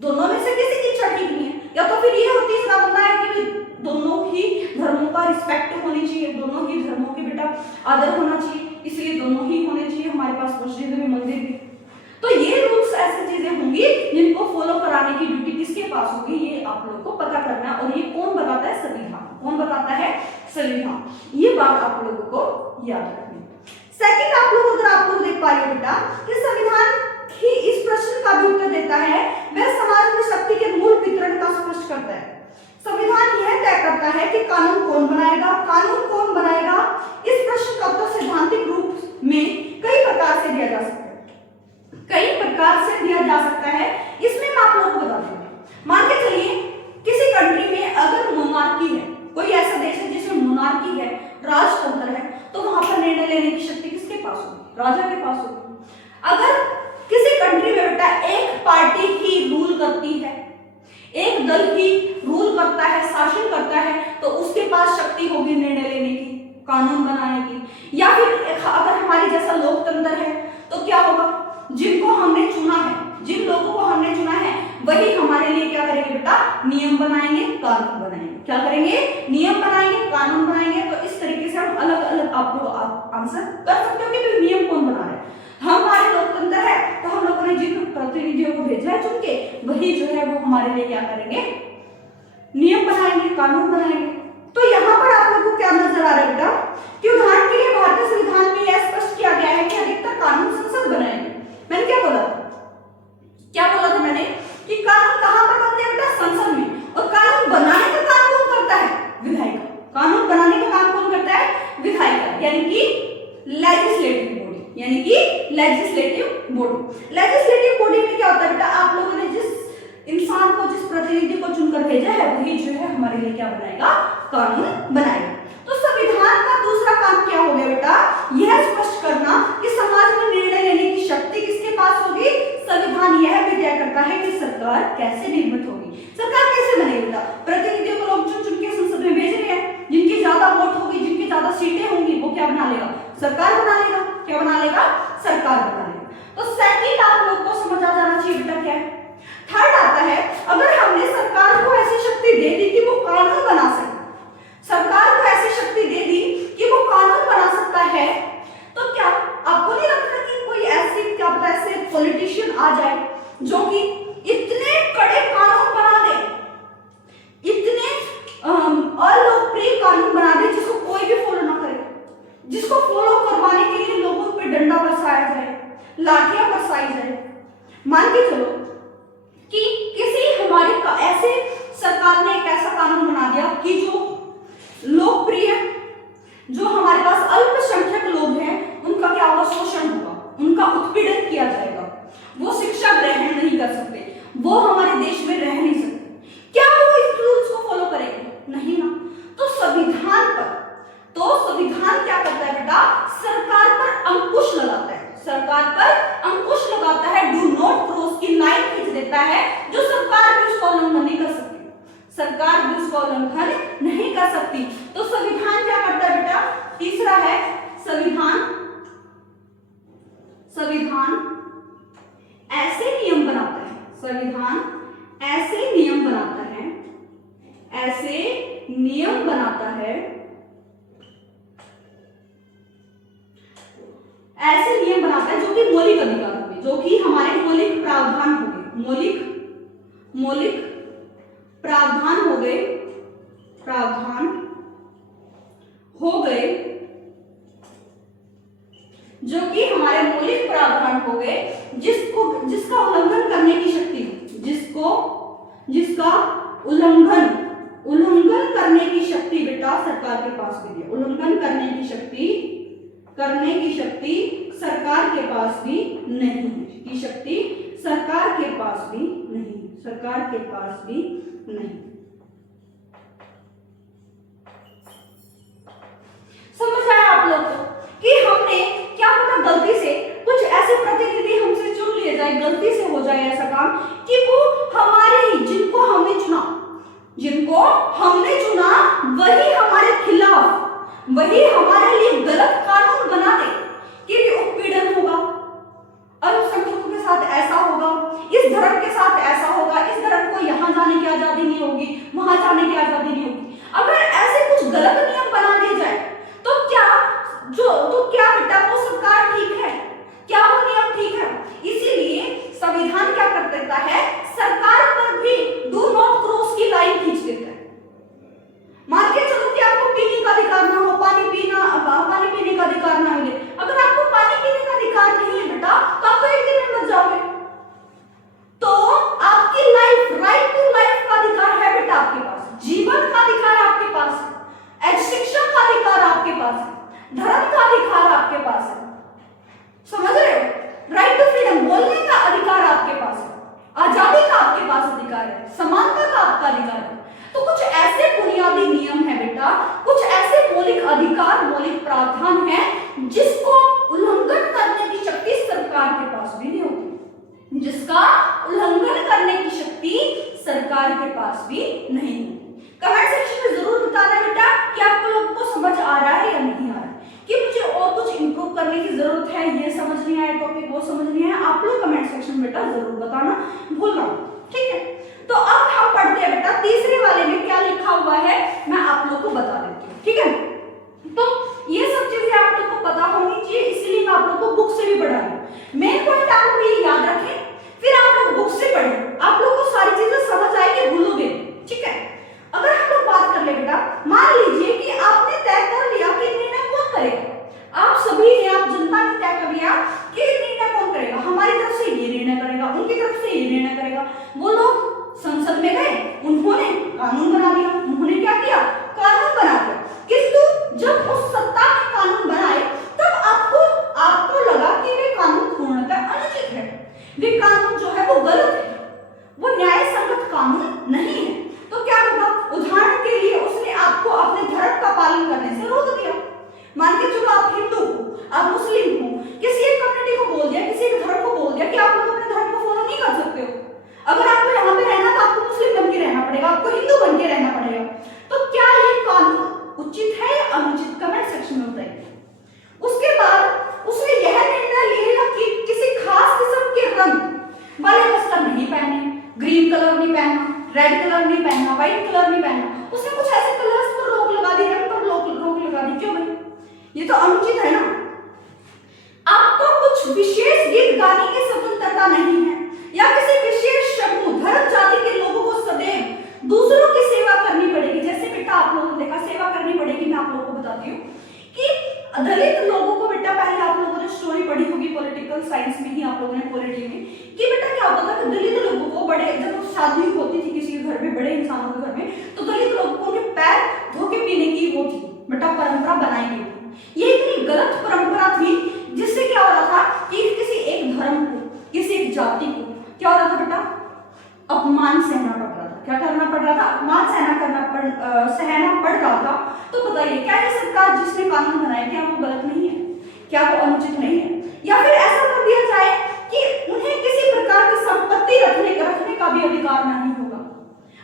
दोनों में से किसी की इच्छा ठीक नहीं है, या तो फिर ये हो तीसरा बंदा है कि दोनों ही धर्मों का रिस्पेक्ट होनी चाहिए, दोनों ही धर्मों के बेटा आदर होना चाहिए, इसलिए दोनों ही होने चाहिए, हमारे पास मस्जिद भी मंदिर भी। तो ये रूल्स ऐसी चीजें होंगी जिनको फॉलो कराने की ड्यूटी किसके पास होगी, ये आप लोग को पता करना है। और ये कौन बताता है, संविधान। कौन बताता है, संविधान। ये बात आप लोगों को याद रखनी है। सेकंड आप लोग अगर आप लोग देख पा रहे हो बेटा कि संविधान ही इस प्रश्न का भी उत्तर देता है, वह समाज में शक्ति के मूल वितरण का स्पष्ट करता है। संविधान यह तय करता है कि कानून कौन बनाएगा, कानून कौन बनाएगा। इस प्रश्न का उत्तर सैद्धांतिक रूप में कई प्रकार से दिया जा सकता है, कई प्रकार से दिया जा सकता है। इसमें मैं आप लोगों को बता दूंगी, मान के चलिए किसी कंट्री में अगर मोनार्की है, कोई ऐसा देश है जिसमें मोनार्की है, राजतंत्र है, तो वहां पर निर्णय लेने की शक्ति किसके पास होगी, राजा के पास होगी। अगर किसी कंट्री में बेटा एक पार्टी ही रूल करती है, एक दल ही रूल करता है, शासन करता है, तो उसके पास शक्ति होगी निर्णय लेने की, कानून बनाने की। या फिर अगर हमारे जैसा लोकतंत्र है तो क्या होगा, जिनको हमने चुना है, जिन लोगों को हमने चुना है वही हमारे लिए क्या करेंगे बेटा, नियम बनाएंगे, कानून बनाएंगे। क्या करेंगे, नियम बनाएंगे, कानून बनाएंगे। तो इस तरीके से हम अलग अलग आप लोग आंसर कर सकते हो कि नियम कौन बना रहा है। हमारे लोकतंत्र है तो हम लोगों ने जिन प्रतिनिधियों को भेजा है चुन के, वही जो है वो हमारे लिए क्या करेंगे, नियम बनाएंगे, कानून बनाएंगे। तो यहाँ पर आप लोगों को क्या नजर आ रहा है बेटा, कि उदाहरण के लिए भारतीय संविधान में यह स्पष्ट किया गया है कि अधिकतर कानून संसद बनाएंगे। मैंने क्या बोला था मैंने, कि कानून कहाँ पर बनते हैं बेटा, संसद में। और कानून बनाने का काम कौन करता है, विधायिका। कानून बनाने का काम कौन करता है, विधायिका, यानी कि लेजिस्लेटिव बॉडी, यानी कि लेजिस्लेटिव बॉडी। लेजिस्लेटिव बॉडी में क्या होता है बेटा, आप लोगों ने जिस इंसान को, जिस प्रतिनिधि को चुनकर भेजा है वही जो है हमारे लिए क्या बनाएगा, कानून बनाएगा। तो संविधान का दूसरा काम क्या हो गया बेटा, यह स्पष्ट करना कि समाज में निर्णय लेने की शक्ति किसके पास होगी, संविधान यह भी तय करता है कि सरकार कैसे निर्मित होगी। सरकार कैसे बनेगी बेटा, प्रतिनिधियों को लोग चुन चुन के संसद में भेज रहे हैं, जिनकी ज्यादा वोट होगी, जिनकी ज्यादा सीटें होंगी, वो क्या बना लेगा, सरकार बना लेगा। क्या बना लेगा, सरकार बना लेगा। तो सेकंड आप लोग को समझ आ जाना चाहिए बेटा क्या है। थर्ड आता है, अगर हमने सरकार को ऐसी शक्ति दे दी कि वो कानून बना सके, सरकार को ऐसी शक्ति दे दी कि वो कानून बना सकता है, तो क्या आपको नहीं लगता कि कोई ऐसी क्या पता ऐसे पॉलिटिशियन आ जाए जो कि इतने कड़े कानून बना दे, इतने अलोकप्रिय कानून बना दे जिसको कोई भी फॉलो ना करे, जिसको फॉलो करवाने के लिए लोगों पे डंडा बरसाया जाए, लाठियां बरसाई जाए। मान के चलो कि किसी हमारे ऐसे सरकार ने एक ऐसा कानून बना दिया कि जो लोकप्रिय, जो हमारे पास अल्पसंख्यक लोग हैं, उनका क्या होगा, शोषण होगा, उनका उत्पीड़न किया जाएगा, वो शिक्षा ग्रहण नहीं कर सकते, वो हमारे देश में रह नहीं सकते। क्या वो इस रूल्स को फॉलो करेंगे, नहीं ना। तो संविधान क्या करता है बेटा, सरकार पर अंकुश लगाता है, सरकार पर अंकुश लगाता है, डू नॉट क्रॉस की लाइन खींच देता है, जो सरकार भी उसका उल्लंघन नहीं कर सकती, सरकार भी उसका उल्लंघन नहीं कर सकती। तो संविधान क्या करता है बेटा, तीसरा है संविधान ऐसे नियम बनाता है, संविधान ऐसे नियम बनाता है, ऐसे नियम बनाता है, ऐसे नियम बनाता है जो कि मौलिक अधिकार होंगे, जो कि हमारे मौलिक प्रावधान होंगे, मौलिक प्रावधान हो गए, जो कि हमारे मौलिक प्रावधान हो गए, जिसका उल्लंघन करने की शक्ति, जिसका उल्लंघन करने की शक्ति बेटा सरकार के पास भी है, उल्लंघन करने की शक्ति सरकार के पास भी नहीं है, की शक्ति सरकार के पास भी नहीं। समझ आया आप लोग को कि हमने क्या पता गलती से कुछ ऐसे प्रतिनिधि हमसे चुन लिए जाए, गलती से हो जाए ऐसा काम कि वो हमारे ही, जिनको हमने चुना वही हमारे खिलाफ, वही हमारे लिए गलत कानून बना दे कि उत्पीड़न होगा, अल्पसंख्यकों के साथ ऐसा होगा, इस धर्म के साथ ऐसा होगा, इस धर्म को यहाँ जाने की आजादी नहीं होगी, वहां जाने की आजादी नहीं होगी। अगर ऐसे कुछ गलत नियम बना दिए जाए तो क्या बेटा वो सरकार ठीक है, क्या वो नियम ठीक है? इसीलिए संविधान क्या कर देता है, सरकार पर भी डू नॉट क्रॉस की लाइन खींच देता है। मान के चलो कि आपको पीने का अधिकार ना हो, पानी पीने का अधिकार ना मिले। अगर आपको पानी पीने का अधिकार नहीं है बेटा, तो आप तो एक दिन में मर जाओगे। तो आपकी लाइफ, राइट टू लाइफ का अधिकार है बेटा आपके पास, जीवन का अधिकार आपके पास है, शिक्षा का अधिकार आपके पास है, धर्म का अधिकार आपके पास है, समझ रहे हो? राइट टू फ्रीडम, बोलने का अधिकार आपके पास है, आजादी का आपके पास अधिकार है, समानता का आपका अधिकार है। तो कुछ ऐसे बुनियादी नियम है बेटा, कुछ ऐसे मौलिक अधिकार, मौलिक प्रावधान है जिसको उल्लंघन करने की शक्ति सरकार के पास भी नहीं होती, जिसका उल्लंघन करने की शक्ति सरकार के पास भी नहीं होती। कमेंट सेक्शन में जरूर बताना बेटा कि आप लोगों को समझ आ रहा है या नहीं आ रहा है, कि मुझे और कुछ इंप्रूव करने की जरूरत है, ये समझ नहीं आया टॉपिक, वो समझ नहीं आया। आप लोग कमेंट सेक्शन में बेटा जरूर बताना भूलना, ठीक है। तो अब हम पढ़ते हैं बेटा तीसरे वाले में क्या लिखा हुआ है, मैं आप लोग को बता देती हूँ, ठीक है। तो ये सब चीजें आप लोग को पता होनी चाहिए, इसलिए मैं आप लोग को बुक से भी पढ़ा रही हूँ। मेन पॉइंट आप लोग ये याद रखें, फिर आप लोग बुक से पढ़ें, आप लोग को सारी चीजें समझ आएगी, भूलोगे, ठीक है। अगर हम लोग बात कर ले बेटा, मान लीजिए कि आपने तय कर लिया कि निर्णय कौन करेगा, आप सभी ने, आप जनता ने तय कर लिया कि निर्णय कौन करेगा, हमारी तरफ से ये निर्णय करेगा, उनकी तरफ से ये निर्णय करेगा। वो लोग संसद में गए, उन्होंने कानून बना दिया, उन्होंने क्या किया, कानून बना दिया। किंतु जब उस सत्ता ने कानून बनाए तब आपको लगा कि वे कानून पूर्णतः अनुचित है, वे कानून जो है वो गलत है, वो न्याय संगत कानून नहीं है। तो क्या होगा, उदाहरण के लिए उसने आपको अपने धर्म का पालन करने से रोक दिया। मान के चलो आप हिंदू हो, आप मुस्लिम हो, किसी एक कम्युनिटी को बोल दिया, किसी एक धर्म को बोल दिया कि आप लोग अपने धर्म को फॉलो नहीं कर सकते हो, अगर आपको यहाँ पे रहना तो आपको मुस्लिम बन के रहना पड़ेगा, आपको हिंदू बन के रहना पड़ेगा। तो क्या ये कानून उचित है या अनुचित, कमेंट सेक्शन में बताइए। उसके बाद उसने यह निर्णय लिया कि किसी खास किस्म के रंग वाले वस्त्र नहीं पहने, ग्रीन कलर नहीं पहनना, रेड कलर नहीं पहनना, व्हाइट कलर नहीं पहनना। उसने कुछ ऐसे कलर्स पर रोक लगा दी, रंग पर रोक लगा दी, क्यों भाई, ये तो अनुचित है ना। आपको कुछ विशेष गीत गाने की स्वतंत्रता नहीं है, या किसी विशेष समूह धर्म जाति के लोगों को सदैव दूसरों की सेवा करनी पड़ेगी। जैसे बेटा आप लोगों ने देखा सेवा करनी पड़ेगी, मैं आप लोगों को बताती हूँ कि दलित लोगों को बेटा, पहले आप लोगों ने स्टोरी पढ़ी होगी पॉलिटिकल साइंस में ही, आप लोगों ने पॉलिटी में, कि बेटा क्या होता था कि दलित लोगों को बड़े, जब शादी होती थी किसी के घर में, बड़े इंसानों के घर में, तो दलित लोगों के पैर धो के पीने की वो थी बेटा परंपरा बनाई गई थी। ये इतनी गलत परंपरा थी जिससे क्या हो रहा था कि किसी एक धर्म को, किसी एक जाति को क्या हो रहा था बेटा, अपमान सहना पड़ रहा था। क्या करना पड़ रहा था, अपमान सहना पड़ रहा था। तो बताइए क्या ये सरकार जिसने कानून बनाया, क्या वो गलत नहीं है, क्या वो अनुचित नहीं है? या फिर ऐसा कर दिया जाए कि उन्हें किसी प्रकार की संपत्ति रखने का भी अधिकार नहीं होगा।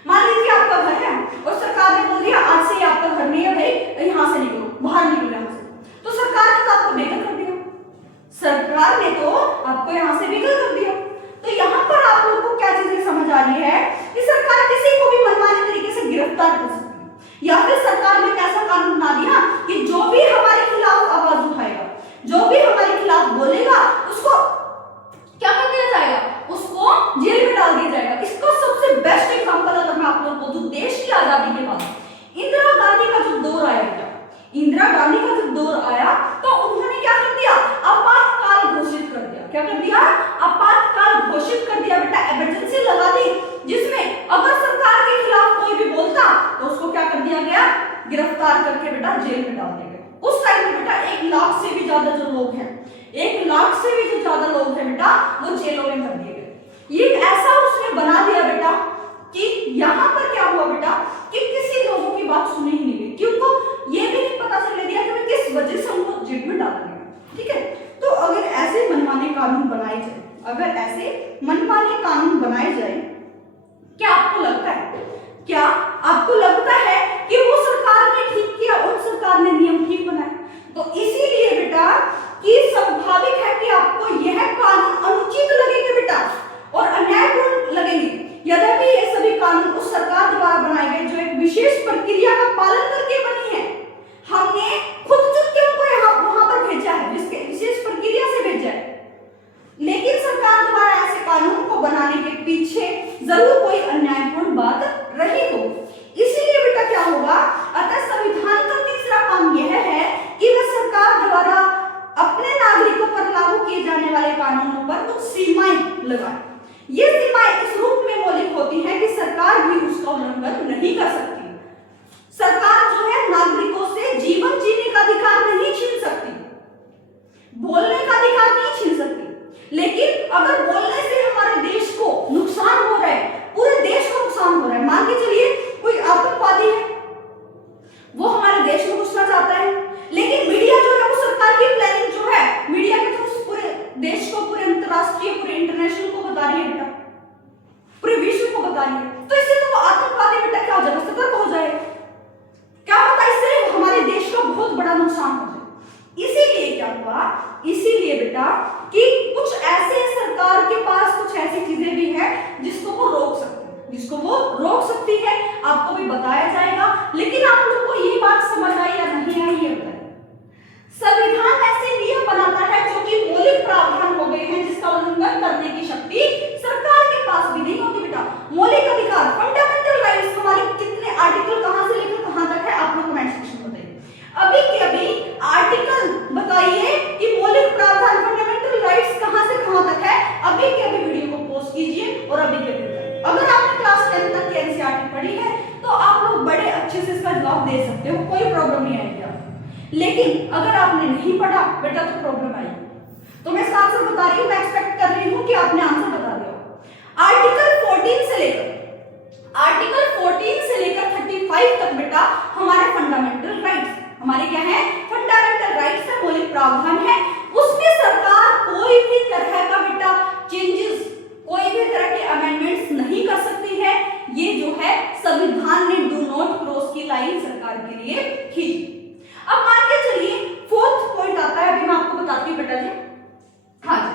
मान लीजिए आपका घर है और सरकार ने बोल दिया आज से आपका घर नहीं है भाई, यहाँ से निकलो, बाहर निकलो यहाँ से, तो सरकार ने तो आपको बेघर कर दिया, सरकार ने तो आपको यहाँ से बेघर कर दिया। तो यहाँ पर आप लोगों को क्या चीजें समझ आ रही है कि सरकार किसी को भी मनमाने तरीके से गिरफ्तार कर सकती है, या फिर सरकार ने कैसा कानून बना दिया कि जो भी हमारे खिलाफ आवाज उठाएगा, जो भी हमारे खिलाफ बोलेगा, उसको क्या कर दिया जाएगा, उसको जेल में डाल दिया जाएगा। इसका सबसे बेस्ट एग्जांपल अगर मैं आप लोगों को दूं, देश की आजादी के बाद इंदिरा गांधी का जब दौर आया बेटा, इंदिरा गांधी का जब दौर आया तो उन्होंने क्या कर दिया, आपातकाल घोषित कर दिया। क्या कर दिया, आपातकाल घोषित कर दिया बेटा, इमरजेंसी लगा दी, जिसमें अगर सरकार के खिलाफ कोई भी बोलता तो उसको क्या कर दिया गया, गिरफ्तार करके बेटा जेल में डाल दिया गया। उस टाइम में बेटा 1 लाख से भी ज्यादा जो लोग हैं, 1 लाख से भी जो ज्यादा लोग हैं बेटा, वो जेलों में भर दिए गए। ये ऐसा उसने बना दिया बेटा कि यहाँ पर क्या हुआ बेटा कि किसी लोगों की बात सुनी ही नहीं गई, क्योंकि ये भी नहीं पता चलने दिया कि किस वजह से उनको जेल में डाला गया। ठीक है, तो अगर ऐसे मनमाने कानून बनाए जाए, अगर ऐसे मनमाने कानून बनाए जाए, क्या आपको लगता है, क्या आपको लगता है कि वो सरकार ने ठीक किया, उन सरकार ने नियम ठीक बनाए? तो इसीलिए बेटा कि स्वाभाविक है कि आपको यह कानून अनुचित लगेंगे बेटा और अन्यायपूर्ण लगेंगे, यद्यपि ये सभी कानून उस सरकार द्वारा बनाए गए जो एक विशेष प्रक्रिया का पालन करके बनी है। हमने खुद चुन के उनको वहां पर भेजा है, जिसके विशेष प्रक्रिया से भेजा है, लेकिन सरकार द्वारा ऐसे कानून को बनाने के पीछे जरूर कोई अन्यायपूर्ण बात रही हो। इसीलिए बेटा क्या होगा, अतः संविधान का तीसरा काम यह है कि वह सरकार द्वारा अपने नागरिकों पर लागू किए जाने वाले कानूनों पर कुछ सीमाएं लगाए। ये सीमाएं इस रूप में मौलिक होती हैं कि सरकार भी उसका उल्लंघन नहीं कर सकती। सरकार जो है नागरिकों से जीवन जीने का अधिकार नहीं छीन सकती, बोलने का अधिकार नहीं छीन सकती, लेकिन अगर बोलने से हमारे देश को नुकसान हो रहा है, पूरे देश को नुकसान को रोक सकती है, आपको भी बताया जाएगा। लेकिन आप लोगों को ये बात समझ आई या नहीं आई ये बताइए। संविधान ऐसे नियम बनाता है जो कि मौलिक प्रावधान हो गए हैं जिसका उल्लंघन करने की शक्ति सरकार के पास भी नहीं होती बेटा। मौलिक अधिकार, फंडामेंटल राइट्स, हमारे कितने आर्टिकल कहां से लेकर कहां तक है आप लोग कमेंट सेक्शन में बताइए। अभी के अभी आर्टिकल बताइए कि मौलिक प्रावधान फंडामेंटल राइट्स कहां से कहां तक है। अभी के अभी वीडियो को पॉज कीजिए और अभी के अभी, अगर आपने क्लास 10 तक की एनसीईआरटी पढ़ी है तो आप लोग बड़े अच्छे से इसका जवाब दे सकते हो, कोई प्रॉब्लम नहीं आएगी। लेकिन अगर आपने नहीं पढ़ा बेटा तो प्रॉब्लम आएगी। तो मैं इसका आंसर बता रही हूं, मैं एक्सपेक्ट कर रही हूं कि आपने आंसर बता दिया। आर्टिकल 14 से लेकर 35 तक बेटा हमारे फंडामेंटल राइट्स, हमारे क्या है, फंडामेंटल राइट्स है, मौलिक प्रावधान है। उसमें सरकार कोई भी तरह का बेटा चेंजेस, कोई भी तरह के अमेंडमेंट्स नहीं कर सकती है। ये जो है संविधान ने डू नॉट क्रॉस की लाइन सरकार के लिए खींची। अब मान के चलिए फोर्थ पॉइंट आता है, अभी मैं आपको बताती हूँ बेटा जी। हाँ जी,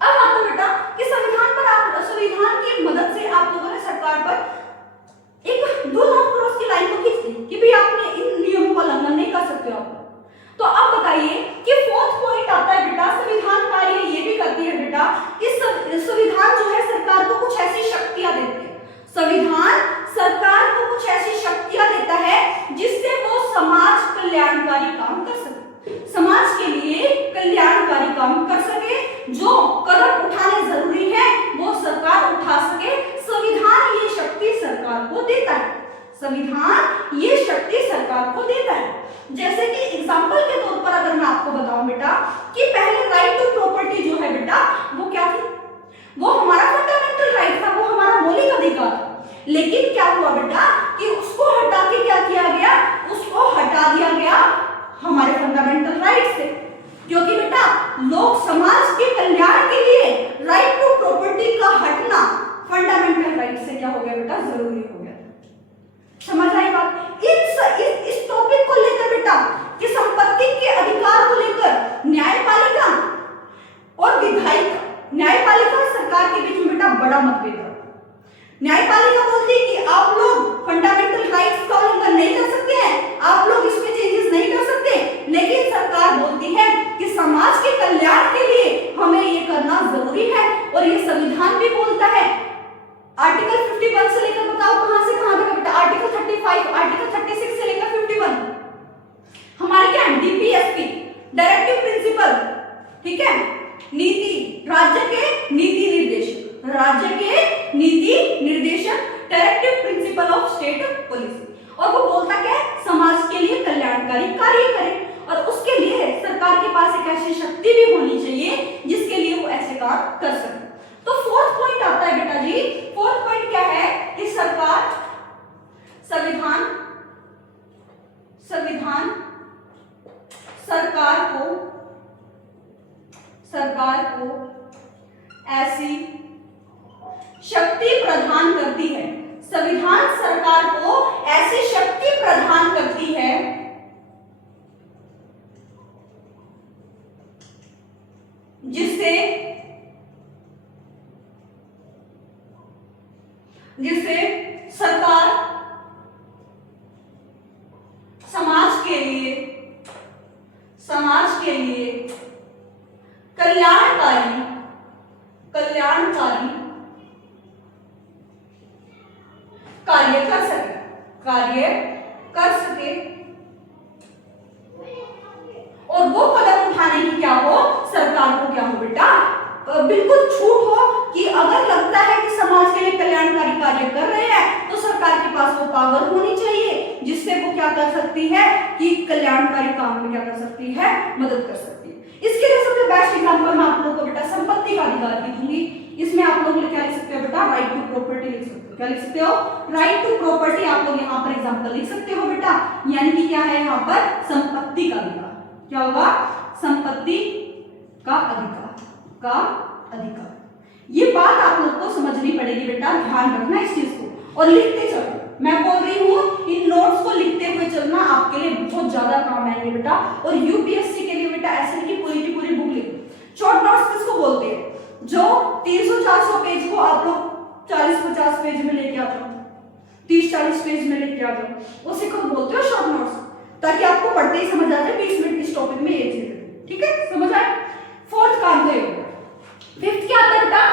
अब आता है बेटा कि संविधान की मदद से आप लोगों ने सरकार पर एक डू नॉट क्रॉस की लाइन को खींच दी कि भाई आपने इन नियमों का उल्लंघन नहीं कर सकते हो आप। तो अब बताइए कि फोर्थ पॉइंट आता है बेटा, संविधान कार्य ये भी करती है बेटा कि संविधान जो है सरकार को कुछ ऐसी शक्तियां देती है। संविधान सरकार को कुछ ऐसी शक्तियां देता है जिससे वो समाज कल्याणकारी काम कर सके, समाज के लिए कल्याणकारी काम कर सके। जो कदम उठाने जरूरी है वो सरकार उठा सके, संविधान ये शक्ति सरकार को देता है। संविधान ये शक्ति सरकार को देता है। जैसे कि एग्जांपल के तौर पर अगर मैं आपको बताऊं बेटा कि पहले राइट टू प्रॉपर्टी जो है बेटा वो क्या थी, वो हमारा फंडामेंटल राइट था, वो हमारा मौलिक अधिकार था। लेकिन क्या हुआ बेटा कि उसको हटा के क्या किया गया, उसको हटा दिया गया हमारे फंडामेंटल राइट से, क्योंकि बेटा लोग समाज के कल्याण के लिए राइट टू प्रॉपर्टी का हटना फंडामेंटल राइट से क्या हो गया बेटा, जरूरी हो गया। समझ आई बात। इस टॉपिक को लेकर बेटा कि संपत्ति के अधिकार को लेकर न्यायपालिका और विधायिका, न्यायपालिका और सरकार के बीच में बेटा बड़ा मतभेद है। न्यायपालिका बोलती है कि आप लोग फंडामेंटल राइट्स का उल्लंघन नहीं कर सकते हैं, आप लोग इसमें चेंजेस नहीं कर सकते। लेकिन सरकार बोलती है कि समाज के कल्याण के लिए हमें ये करना जरूरी है, और ये संविधान भी बोलता है। आर्टिकल 51 से लेकर बताओ कहां से कहां तक बेटा, आर्टिकल 35, आर्टिकल 36 से लेकर 51 हमारे क्या है, डीपीएसपी, डायरेक्टिव प्रिंसिपल, ठीक है, नीति, राज्य के नीति निर्देशन, राज्य के नीति निर्देशन, directive principle of state policy. और वो बोलता क्या है, समाज के लिए कल्याणकारी कार्य करें, और उसके लिए सरकार के पास एक ऐसी शक्ति भी होनी चाहिए जिसके लिए वो ऐसे काम कर सके। तो फोर्थ पॉइंट आता है बेटा जी, फोर्थ पॉइंट क्या है कि संविधान सरकार को ऐसी शक्ति प्रदान करती है, संविधान सरकार को ऐसी शक्ति प्रदान करती है जिससे सरकार समाज के लिए कल्याणकारी कार्य कर सके और वो कदम उठाने की क्या हो, सरकार को क्या हो बेटा, बिल्कुल छूट हो कि अगर लगता है कि समाज के लिए कल्याणकारी कार्य कर रहे हैं तो सरकार के पास वो पावर होनी चाहिए जिससे वो क्या कर सकती है कि कल्याणकारी काम में क्या कर सकती है, मदद कर सकती है। इसके लिए सबसे बेस्ट एग्जांपल मैं आप लोगों को बेटा संपत्ति का अधिकार की दूंगी। इसमें आप लोग क्या लिख सकते हो बेटा, राइट टू प्रॉपर्टी लिख सकते हो। क्या लिख सकते हो, राइट टू प्रॉपर्टी। आप लोग यहाँ पर एग्जांपल लिख सकते हो बेटा, यानी कि क्या है यहाँ पर संपत्ति का अधिकार। क्या होगा, संपत्ति का अधिकार। ये बात आप लोग को समझनी पड़ेगी बेटा, ध्यान रखना इस चीज को और लिखते चलो। मैं बोल रही हूँ इन नोट्स को लिखते हुए चलना आपके लिए बहुत ज्यादा काम आएंगे बेटा। और यूपीएससी के लिए बेटा ऐसे की पूरी बुक लिखो। शॉर्ट नोट्स किसको बोलते हैं, जो 300-400 पेज को आप लोग 40-50 पेज में लेके आते हो, 30-40 पेज में लिख के आ जाओ, उसी को बोलते हो शॉर्ट नोट्स, ताकि आपको पढ़ते ही समझ आ जाए 20 मिनट इस टॉपिक में ये चीज है। ठीक है, समझ आए। फोर्थ काम तो ये होगा। फिफ्थ क्या आता है बेटा?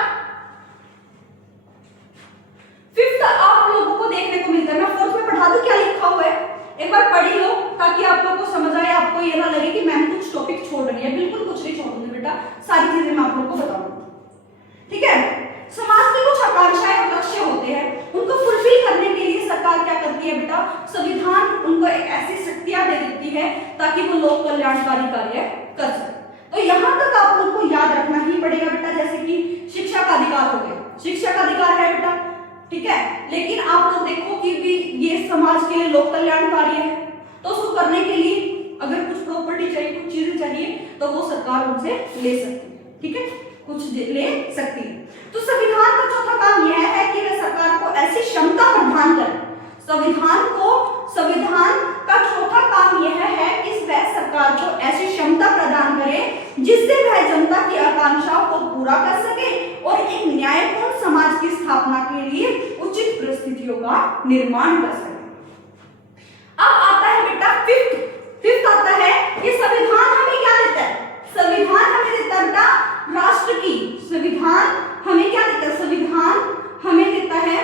फिफ्थ आप लोगों को देखने को मिलता है, मैं फोर्थ में पढ़ा दूं क्या लिखा हुआ है, एक बार पढ़ लो ताकि आप लोगों को समझ आए, आपको ये ना लगे कि मैंने कुछ टॉपिक छोड़ रही है। बिल्कुल कुछ नहीं छोड़ूंगी बेटा, सारी चीजें मैं आप लोगों को बताऊंगी। ठीक है, समाज की कुछ आकांक्षाएं और लक्ष्य होते हैं, उनको फुलफिल करने के लिए सरकार क्या करती है बेटा? संविधान उनको एक ऐसी शक्तियां दे देती है ताकि वो लोक कल्याणकारी कार्य कर सके। तो यहां तक आप लोग को याद रखना ही पड़ेगा बेटा, जैसे कि शिक्षा का अधिकार हो गया, शिक्षा का अधिकार है बेटा, ठीक है, लेकिन आप लोग देखो कि भी ये समाज के लिए लोक कल्याणकारी है, तो उसको करने के लिए अगर कुछ प्रॉपर्टी चाहिए, कुछ चीजें चाहिए, तो वो सरकार उनसे ले सकती है। ठीक है, कुछ ले सकती है। तो संविधान का चौथा काम यह है कि वह सरकार को ऐसी क्षमता प्रदान करे, संविधान का चौथा काम यह है कि वह सरकार को ऐसी क्षमता प्रदान करे जिससे वह जनता की आकांक्षाओं को पूरा कर सके और एक न्यायपूर्ण समाज की स्थापना के लिए उचित परिस्थितियों का निर्माण कर सके। अब आता है बेटा फिफ्थ आता है कि संविधान हमें क्या देता है? संविधान हमें देता है बेटा राष्ट्र की, संविधान हमें क्या देता है? संविधान हमें देता है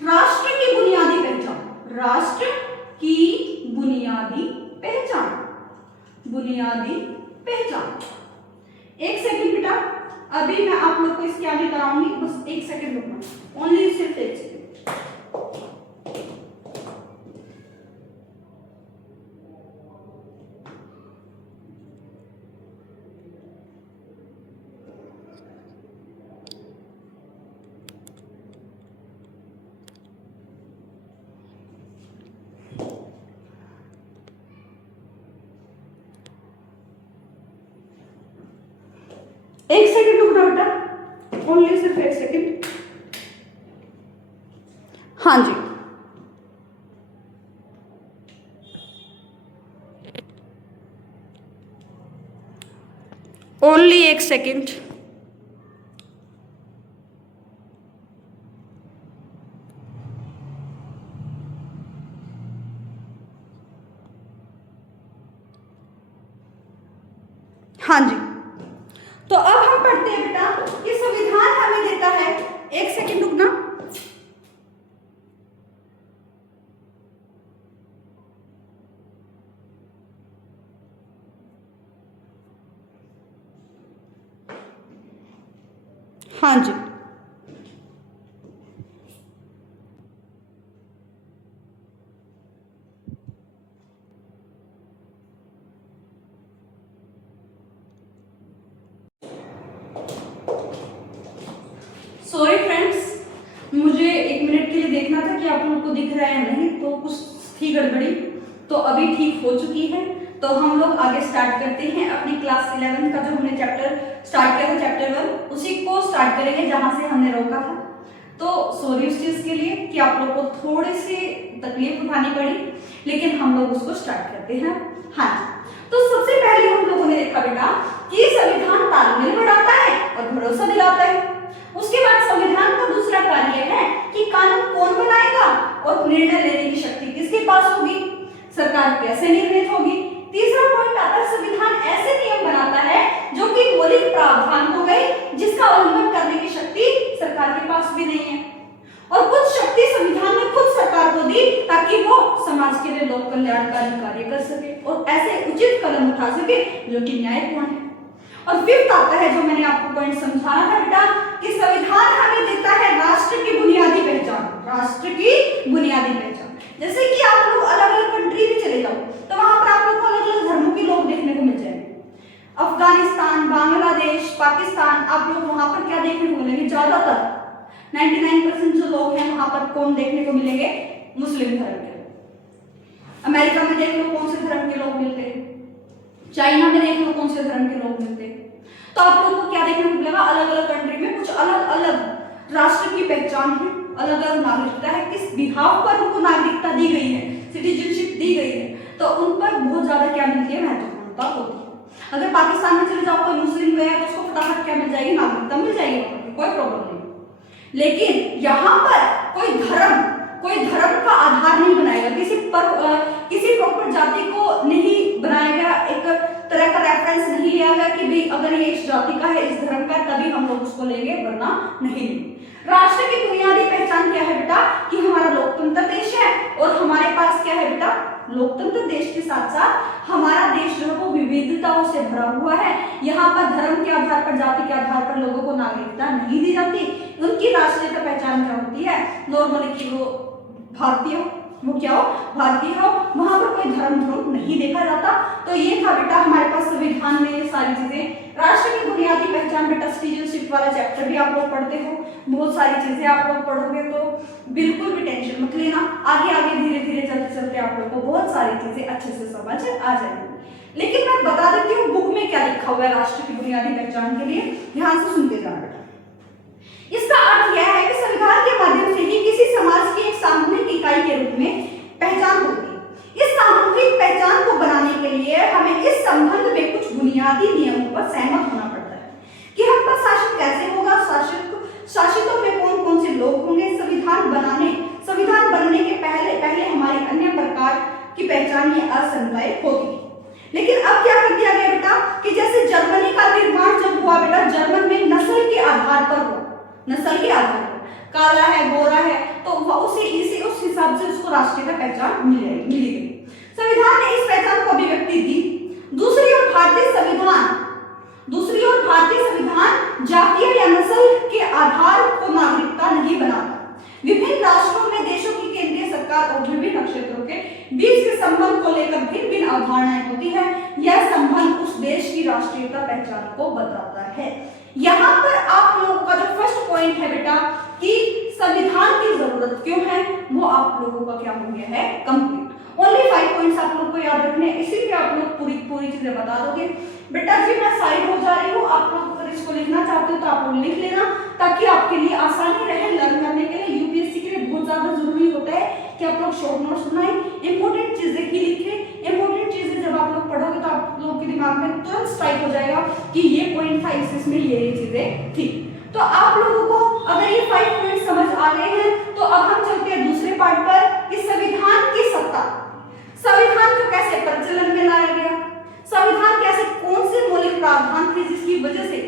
राष्ट्र की बुनियादी पहचान, राष्ट्र की बुनियादी पहचान। एक सेकंड बेटा, अभी मैं आप लोग को इसके आगे कराऊंगी, बस एक सेकंड रुकना, ओनली सिर्फ एक सेकंड। एक सेकंड रुकना बेटा, ओनली सिर्फ एक सेकंड। हाँ जी, ओनली एक सेकंड। हाँ जी, तो अब हम पढ़ते हैं बेटा कि संविधान हमें देता है, एक सेकंड रुकना, हाँ जी, सॉरी फ्रेंड्स, मुझे एक मिनट के लिए देखना था कि आप लोगों को दिख रहा है या नहीं, तो कुछ थी गड़बड़ी, तो अभी ठीक हो चुकी है। तो हम लोग आगे स्टार्ट करते हैं अपनी क्लास 11 का जो हमने चैप्टर स्टार्ट किया था, चैप्टर 1, उसी को स्टार्ट करेंगे जहां से हमने रोका था। तो सॉरी उस चीज के लिए कि आप लोग को थोड़ी सी तकलीफ उठानी पड़ी, लेकिन हम लोग उसको स्टार्ट करते हैं। हाँ, तो सबसे पहले हम लोगों ने देखा बेटा कि संविधान तालमेल बढ़ाता है और भरोसा दिलाता है। उसके बाद संविधान का दूसरा कार्य है कि कानून कौन बनाएगा और निर्णय लेने की शक्ति किसके पास होगी, सरकार कैसे निर्णित होगी। तीसरा पॉइंट आता है संविधान ऐसे नियम बनाता है जो कि मौलिक प्रावधान हो गए जिसका उल्लंघन करने की शक्ति सरकार के पास भी नहीं है, और कुछ शक्ति संविधान ने खुद सरकार को दी ताकि वो समाज के लिए लोक कल्याणकारी कार्य कर सके और ऐसे उचित कदम उठा सके जो कि न्यायपूर्ण है। और फिफ्थ आता है जो मैंने आपको पॉइंट समझाना था बेटा कि संविधान हमें देता है राष्ट्र की बुनियादी पहचान, राष्ट्र की बुनियादी पहचान। जैसे कि आप लोग अलग अलग कंट्री में चले जाओ तो वहां पर आप लोग को अलग अलग धर्मों के लोग देखने को मिल जाएंगे। अफगानिस्तान, बांग्लादेश, पाकिस्तान, आप लोग वहां पर क्या देखने को मिलेंगे? ज्यादातर 99% जो लोग हैं वहां पर कौन देखने को मिलेंगे? मुस्लिम धर्म के। अमेरिका में देख लो कौन से धर्म के लोग मिलते हैं, चाइना में देख लो कौन से धर्म के लोग मिलते हैं। तो आप लोगों को क्या देखने को मिलेगा? अलग अलग कंट्री में कुछ अलग अलग राष्ट्र की पहचान है, अलग अलग नागरिकता है, किस बिहाफ पर उनको नागरिकता दी गई है, सिटीजनशिप दी गई है, तो उन पर बहुत ज्यादा क्या मिलती है? महत्वपूर्णता होती है। अगर पाकिस्तान में चले जाओ कोई मुस्लिम है तो उसको फटाफट क्या मिल जाएगी? नागरिकता मिल जाएगी, कोई प्रॉब्लम नहीं। लेकिन यहाँ पर कोई धर्म का आधार नहीं बनाएगा, किसी प्रॉपर जाति को नहीं बनाएगा, एक तरह का रेफरेंस नहीं लिया गया कि भाई अगर ये इस जाति का है, इस धर्म का, तभी हम लोग उसको लेंगे, वरना नहीं लेंगे। राष्ट्र की बुनियादी पहचान क्या है बेटा? कि हमारा लोकतंत्र देश है, और हमारे पास क्या है बेटा? लोकतंत्र देश के साथ साथ हमारा देश जो है वो विविधताओं से भरा हुआ है। यहाँ पर धर्म के आधार पर, जाति के आधार पर लोगों को नागरिकता नहीं दी जाती। उनकी राष्ट्रीय पहचान क्या होती है? नॉर्मली कि वो भारतीय हो, वो क्या हो? भारतीय हो, वहां पर कोई धर्म नहीं देखा जाता। तो ये था बेटा हमारे पास संविधान में ये सारी चीजें। राष्ट्र की बुनियादी पहचान बेटा सिटीजनशिप वाला चैप्टर भी आप लोग पढ़ते हो, बहुत सारी चीजें आप लोग पढ़ोगे, तो बिल्कुल भी टेंशन मत लेना, आगे आगे धीरे धीरे चलते चलते आप लोग को बहुत सारी चीजें अच्छे से समझ आ जाएंगी। लेकिन मैं बता देती हूँ बुक में क्या लिखा हुआ है राष्ट्र की बुनियादी पहचान के लिए, ध्यान से सुनते जाना बेटा। इसका अर्थ यह है कि संविधान के माध्यम से ही किसी समाज की एक सामूहिक इकाई के रूप में पहचान होती है। इस सामूहिक पहचान को बनाने के लिए हमें इस संबंध में कुछ बुनियादी नियमों पर सहमत होना पड़ता है कि हम पर शासन कैसे होगा, शासितों में कौन कौन से लोग होंगे। संविधान बनने के पहले हमारी अन्य प्रकार की पहचान या असंख्य होगी। लेकिन अब क्या कर दिया गया बेटा कि जैसे जर्मनी का निर्माण जब हुआ बेटा, जर्मन में नस्ल के आधार पर हुआ, नस्ल के आधार पर, काला है, गोरा है, तो उस हिसाब से उसको राष्ट्रीय पहचान मिली गई। संविधान ने इस पहचान को अभिव्यक्ति दी। दूसरी ओर भारतीय संविधान जातीय या नस्ल के आधार को नागरिकता नहीं बनाता। विभिन्न राष्ट्रों में देशों की केंद्रीय सरकार और विभिन्न क्षेत्रों के बीच के संबंध को लेकर भिन्न भिन्न अवधारणाएं होती है। यह संबंध उस देश की राष्ट्रीयता पहचान को बताता है। यहाँ पर आप लोगों का जो फर्स्ट पॉइंट है बेटा कि संविधान की जरूरत क्यों है, वो आप लोगों का क्या हो गया है? कंप्लीट। ओनली 5 पॉइंट्स आप लोग को याद रखने हैं, इसीलिए आप लोग पूरी चीजें बता दोगे। बेटा जी मैं साइड हो जा रही हूँ, आप लोग अगर इसको लिखना चाहते हो तो आप लोग लिख लेना, ताकि आपके लिए आसानी रहे लर्न करने के लिए। यूपीएससी के लिए बहुत ज्यादा जरूरी होता है कि आप लोग शॉर्ट नोट्स बनाएं, इंपॉर्टेंट चीजें ही लिखें। इंपॉर्टेंट चीजें जब आप लोग पढ़ोगे तो आप लोगों के दिमाग में तुरंत स्ट्राइक हो जाएगा कि ये पॉइंट था, इसमें ये चीजें थी। तो आप लोगों को अगर ये 5 पॉइंट समझ आ गए हैं, तो अब हम चलते हैं दूसरे पार्ट पर कि संविधान की सत्ता, संविधान को कैसे प्रचलन में लाया गया, संविधान कैसे, कौन से मौलिक प्रावधान थे जिसकी वजह से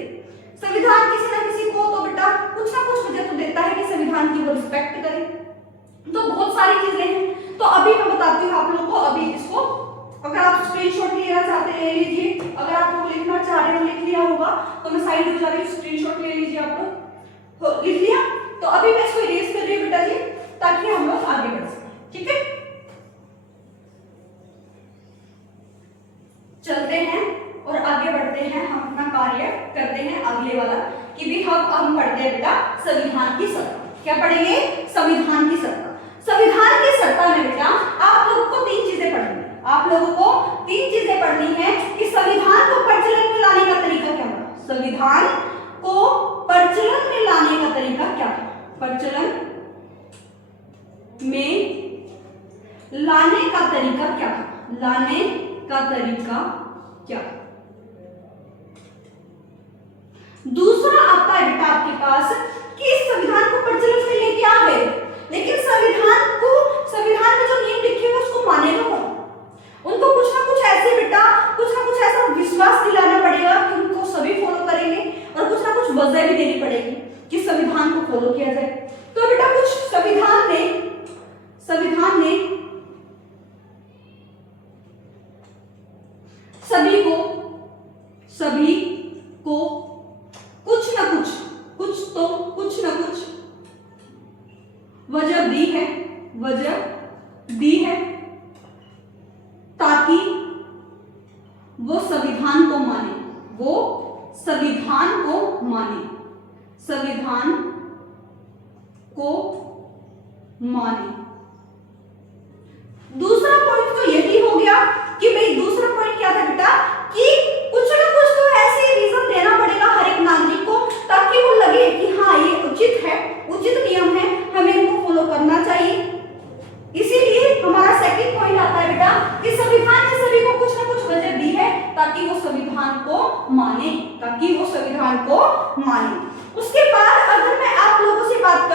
संविधान किसी ना किसी को तो बेटा कुछ ना कुछ वजह तो देता है कि संविधान की वो रिस्पेक्ट करे। तो बहुत सारी चीजें हैं, तो अभी मैं बताती हूँ आप लोगों को। अभी इसको अगर आप स्क्रीनशॉट लेना चाहते हैं ले लीजिए, अगर आप लोग लिखना चाह रहे हो लिख लिया होगा तो मैं साइड हो जा रही हूँ, स्क्रीनशॉट ले लीजिए आप लोग। लिख लिया? तो अभी मैं इसको इरेज कर रही हूँ बेटा जी, ताकि हम लोग आगे बढ़ सकें। ठीक है, चलते हैं और आगे बढ़ते हैं, हम अपना कार्य करते हैं अगले वाला कि भी हम पढ़ते हैं बेटा संविधान की सत्ता। क्या पढ़ेंगे? संविधान की सत्ता। संविधान की सत्ता में बेटा आप लोगों को 3 चीजें पढ़नी है। आप लोगों को 3 चीजें पढ़नी है कि संविधान को प्रचलन में लाने का तरीका क्या था। संविधान को प्रचलन में लाने का तरीका क्या था? प्रचलन में लाने का तरीका क्या था? लाने का तरीका क्या? दूसरा आता है बेटा आपके पास कि इस संविधान को प्रचलन में लेके आ गए, लेकिन संविधान में जो नियम लिखे हुए उसको मानेगा कौन? उनको कुछ ना कुछ ऐसा विश्वास दिलाना पड़ेगा कि उनको सभी फॉलो करेंगे, और कुछ ना कुछ वजह भी देनी पड़ेगी कि संविधान को फॉलो किया जाए। तो बेटा कुछ संविधान ने सभी को कुछ ना कुछ वजह दी है ताकि वो संविधान को माने। दूसरा पॉइंट तो यही हो गया कि भाई दूसरा पॉइंट क्या था बेटा कि कुछ ना कुछ तो ऐसे रीजन देना पड़ेगा हर एक नागरिक को, ताकि वो लगे कि हाँ ये उचित है, उचित नियम है, हमें इनको फॉलो करना चाहिए। इसीलिए हमारा सेकंड पॉइंट आता है बेटा कि संविधान ने सभी को कुछ ना कुछ वजह दी है ताकि वो संविधान को माने। उसके बाद अगर मैं आप लोगों से बात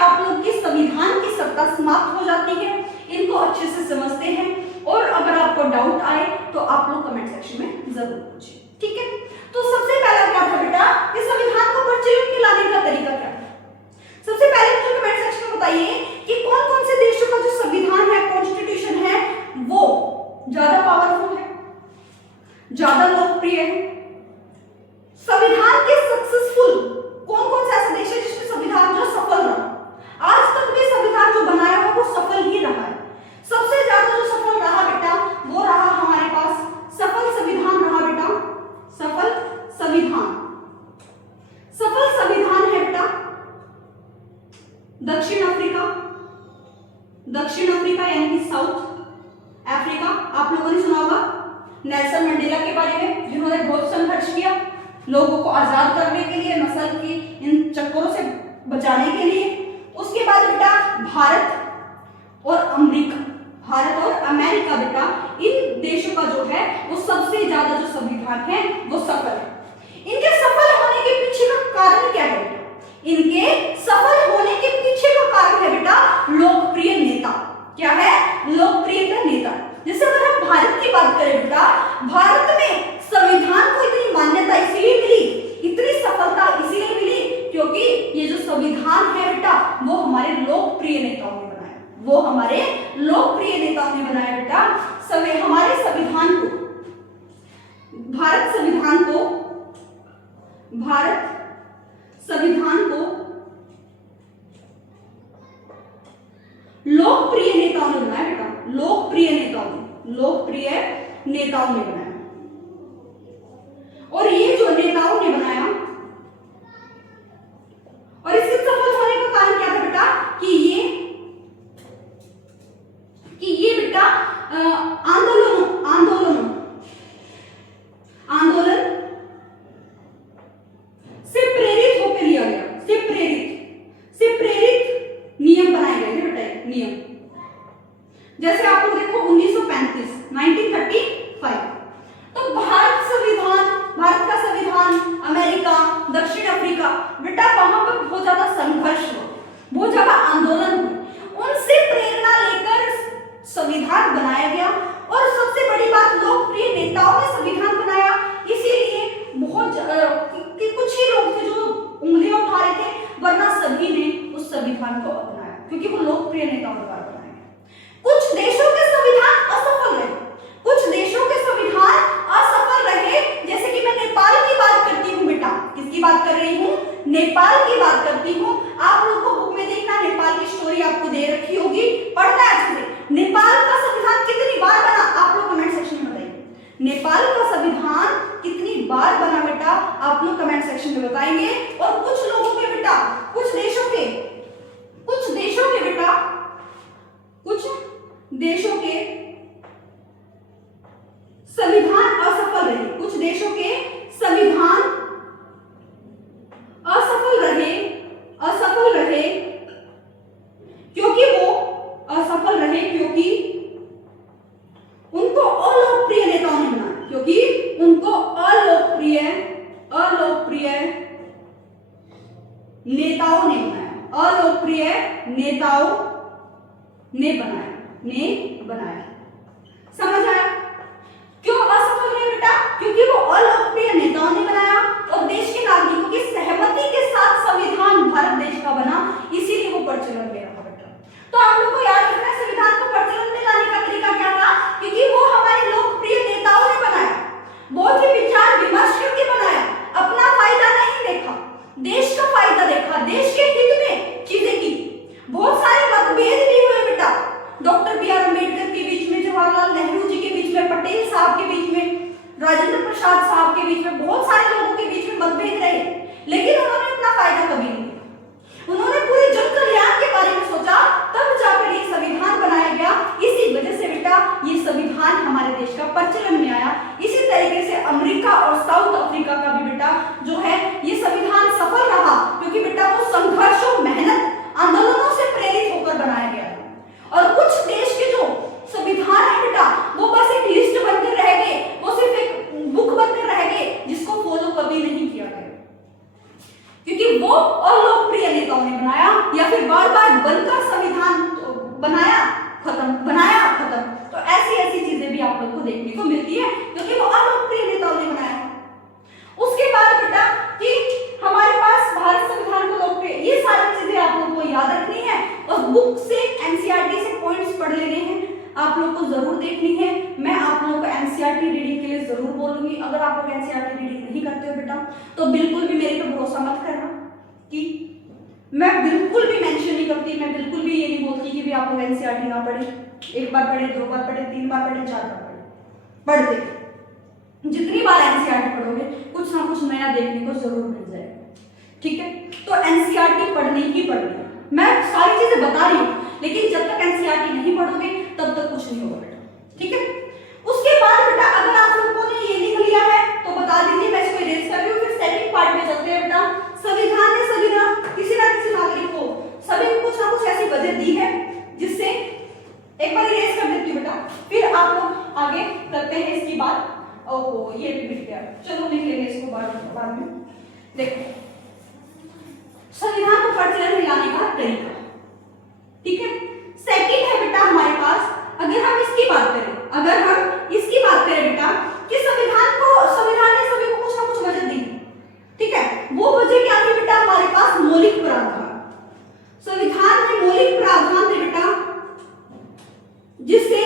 आप लोग की संविधान की सत्ता समाप्त हो जाती है। इनको अच्छे से समझते हैं और अगर आपको डाउट आए तो आप लोग कमेंट सेक्शन में जरूर पूछिए, ठीक है। तो सबसे पहला क्या था बेटा कि संविधान को प्रचलित में लाने का तरीका क्या था। सबसे पहले मुझे कमेंट सेक्शन में बताइए कि कौन कौन से देशों का जो संविधान है, कॉन्स्टिट्यूशन है, वो ज्यादा पावरफुल है, ज्यादा लोकप्रिय है। संविधान के सक्सेसफुल कौन कौन से ऐसे देश है जिसमें संविधान जो सफल रहा, आज तक भी संविधान जो बनाया है वो सफल ही रहा है। सबसे ज्यादा जो सफल रहा बेटा वो रहा हमारे पास सफल संविधान रहा बेटा, सफल संविधान। सफल संविधान है बेटा दक्षिण अफ्रीका, दक्षिण अफ्रीका यानी कि साउथ अफ्रीका। आप लोगों ने सुना होगा नेल्सन मंडेला के बारे में, जिन्होंने बहुत संघर्ष किया लोगों को आजाद करने के लिए, नस्ल की इन चक्करों से बचाने के लिए। उसके बाद बेटा भारत और अमेरिका, भारत और अमेरिका बेटा, इन देशों का जो है वो सबसे ज्यादा जो संविधान है वो सफल है। इनके सफल होने के पीछे का कारण क्या है बेटा? इनके सफल होने के पीछे का कारण है बेटा लोकप्रिय नेता। क्या है? लोकप्रिय नेता। जैसे अगर हम भारत की बात करें बेटा, भारत में संविधान को इतनी मान्यता इसलिए मिली, इतनी सफलता इसीलिए मिली क्योंकि ये जो संविधान है बेटा वो हमारे लोकप्रिय नेताओं ने बनाया, वो हमारे लोकप्रिय नेताओं ने बनाया बेटा। हमारे संविधान को, भारत संविधान को, भारत संविधान को लोकप्रिय नेताओं ने बनाया बेटा, लोकप्रिय नेताओं ने, लोकप्रिय नेताओं ने बनाया। और ये जो नेताओं ने बनाया और इसके सफल होने का कारण क्या था बेटा कि ये बेटा आंदोलन से प्रेरित होकर लिया गया, से प्रेरित नियम बनाए गए थे बेटा, नियम। जैसे आप लोग देखो 1935 तो भारत का संविधान, अमेरिका, दक्षिण अफ्रीका बेटा वहां पर बहुत ज्यादा संघर्ष हुआ, बहुत ज्यादा आंदोलन हुए, उनसे प्रेरणा लेकर संविधान बनाया गया। और सबसे बड़ी बात लोकप्रिय नेताओं ने संविधान बनाया, इसीलिए बहुत कुछ ही लोग थे जो उंगलियां उठा रहे थे, वरना सभी ने उस संविधान को अपनाया क्योंकि वो लोकप्रिय नेताओं द्वारा बनाया गया। कुछ देशों के संविधान असफल रहे, कुछ देशों के संविधान असफल रहे, जैसे कि मैं नेपाल की बात करती हूँ बेटा, किसकी बात कर रही हूँ? नेपाल की बात करती हूँ। आप लोगों को बुक में देखना, नेपाल की स्टोरी आपको दे रखी होगी, पढ़ना अच्छे से। नेपाल का संविधान कितनी बार बना आप लोग कमेंट सेक्शन में बताइए। नेपाल का संविधान कितनी बार बना बेटा आप लोग कमेंट सेक्शन में बताएंगे। और कुछ लोगों के बेटा, कुछ देशों के बेटा, कुछ देशों के संविधान असफल रहे, कुछ देशों के संविधान असफल रहे क्योंकि वो असफल रहे क्योंकि उनको अलोकप्रिय नेताओं ने बनाया, क्योंकि उनको अलोकप्रिय नेताओं ने बनाया, अलोकप्रिय नेताओं ने बनाया। समझ आया? क्यों असफल रहे बेटा? क्योंकि वो अलोकप्रिय नेताओं ने बनाया और देश के नागरिकों की सहमति के साथ संविधान भारत देश का बना, इसीलिए वो प्रचलन में रहा बेटा। तो आप लोग को याद रखना है संविधान को प्रचलन में लाने का तरीका क्या था, क्योंकि वो हमारे लोकप्रिय नेताओं ने बनाया, बहुत ही विचार विमर्श करके बनाया, अपना फायदा नहीं देखा, देश का फायदा देखा, देश के हित में चीजें की। बहुत सारे मतभेद भी हुए बेटा, डॉक्टर बी आर अम्बेडकर के बीच में, जवाहरलाल नेहरू जी के बीच में, पटेल साहब के बीच में, राजेंद्र प्रसाद साहब के बीच में, बहुत सारे लोगों के बीच में मतभेद रहे, लेकिन उन्होंने अपना फायदा कभी नहीं देखा। उन्होंने पूरे जन कल्याण के बारे में सोचा, तब जाकर ये बार बार बनकर संविधान बनाया खत्म, बनाया खत्म। तो ऐसी ऐसी चीजें भी आप लोग को देखने को मिलती है क्योंकि वो अलोकप्रिय नेताओं ने बनाया। उसके बाद बेटा कि हमारे पास भारत संविधान को लोकप्रिय, ये सारी चीजें आप लोग को याद रखनी है और बुक से एनसीईआरटी से पॉइंट्स पढ़ लेने हैं, आप लोग को जरूर देखनी है। मैं आप लोगों को एनसीईआरटी रीडिंग के लिए जरूर बोलूंगी। अगर आप लोग एनसीईआरटी रीडिंग नहीं करते हो बेटा तो बिल्कुल भी मेरे पे भरोसा मत करना कि मैं बिल्कुल भी मेंशन नहीं करती, मैं बिल्कुल भी ये नहीं बोलती कि भी आप लोग एनसीईआरटी ना पढ़े, एक बार पढ़े, दो बार पढ़े, तीन बार पढ़े, चार बार पढ़े, पढ़ते जितनी बार एनसीईआरटी पढ़ोगे कुछ ना कुछ नया देखने को जरूर मिल जाएगा। ठीक है, तो एनसीईआरटी पढ़नी ही पढ़नी है। मैं सारी चीजें बता रही हूँ लेकिन जब तक एनसीईआरटी नहीं पढ़ोगे तब तक कुछ नहीं होगा बेटा। ठीक है, उसके बाद बेटा अगर आप लोगों ने ये लिख लिया है तो बता दीजिए, मैं इसको इरेज कर रही हूँ। फिर सेकंड पार्ट में चलते हैं बेटा। संविधान ने सभी ना किसी नागरिक को सभी कुछ ना कुछ ऐसी वजह दी है जिससे, एक बार इरेज कर देती हूँ बेटा, फिर आप लोग आगे करते हैं इसकी बात। ओहो ये भी मिट गया, चलो लिख लेंगे इसको बाद में। देखो संविधान को प्रचलन में लाने का तरीका, ठीक है। सेकंड है बेटा हमारे पास, अगर हम इसकी बात करें बेटा कि संविधान ने सभी को कुछ ना कुछ वजह दी, ठीक है। वो वजह क्या थी बेटा, हमारे पास मौलिक प्रावधान। संविधान में मौलिक प्रावधान थे बेटा जिससे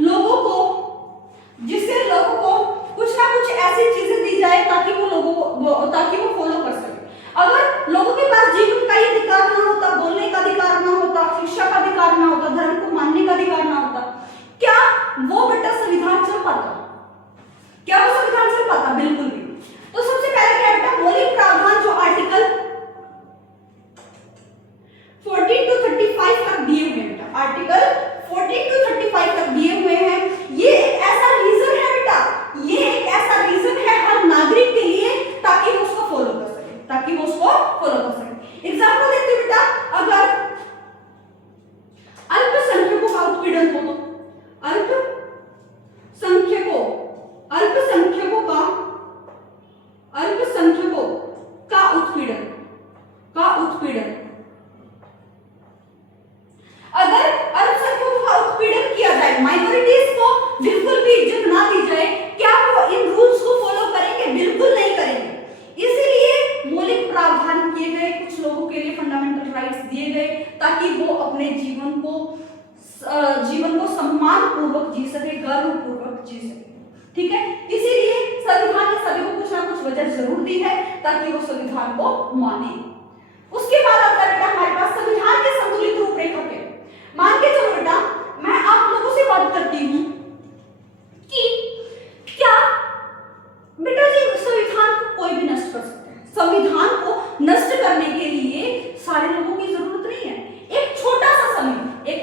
लोगों को कुछ ना कुछ ऐसी चीजें दी जाए ताकि वो फॉलो कर सके। अगर लोगों के पास जीवन का ही अधिकार ना होता, बोलने का अधिकार ना होता, शिक्षा का अधिकार ना होता, धर्म को मानने का अधिकार ना होता, क्या वो बेटा संविधान चल पाता? बिल्कुल भी। तो सबसे पहले क्या बेटा, मौलिक प्रावधान जो आर्टिकल 14 to 35 तक दिए हुए हैं बेटा, आर्टिकल 14 to 35 तक दिए हुए हैं। ये एक ऐसा रीजन है बेटा, ये एक ऐसा रीजन है हर नागरिक के लिए ताकि वो उसको फॉलो कर सके, एग्जाम्पल देते हैं बेटा, अगर अल्पसंख्यकों का उत्पीड़न हो तो अल्पसंख्यकों का उत्पीड़न अगर अल्पसंख्यकों का उत्पीड़न किया जाए, माइनॉरिटीज को बिल्कुल भी इज्जत ना दी जाए, क्या वो इन रूल्स को फॉलो करेंगे? बिल्कुल नहीं करेंगे। इसीलिए मौलिक प्रावधान किए गए, कुछ लोगों के लिए फंडामेंटल राइट्स दिए गए ताकि वो अपने जीवन को सम्मान पूर्वक जी सके, गर्व पूर्वक जी सके। ठीक है, इसीलिए संविधान ने सभी को कुछ ना कुछ वजह जरूर दी है ताकि वो संविधान को माने। उसके बाद आता है बेटा हमारे पास संविधान के संतुलित रूपरेखा के। मान के चलो बेटा, मैं आप लोगों से बात करती हूँ कि क्या बेटा जी संविधान को कोई भी नष्ट कर सकता है? संविधान को नष्ट करने के लिए सारे लोगों की जरूरत नहीं है। एक छोटा सा समूह, एक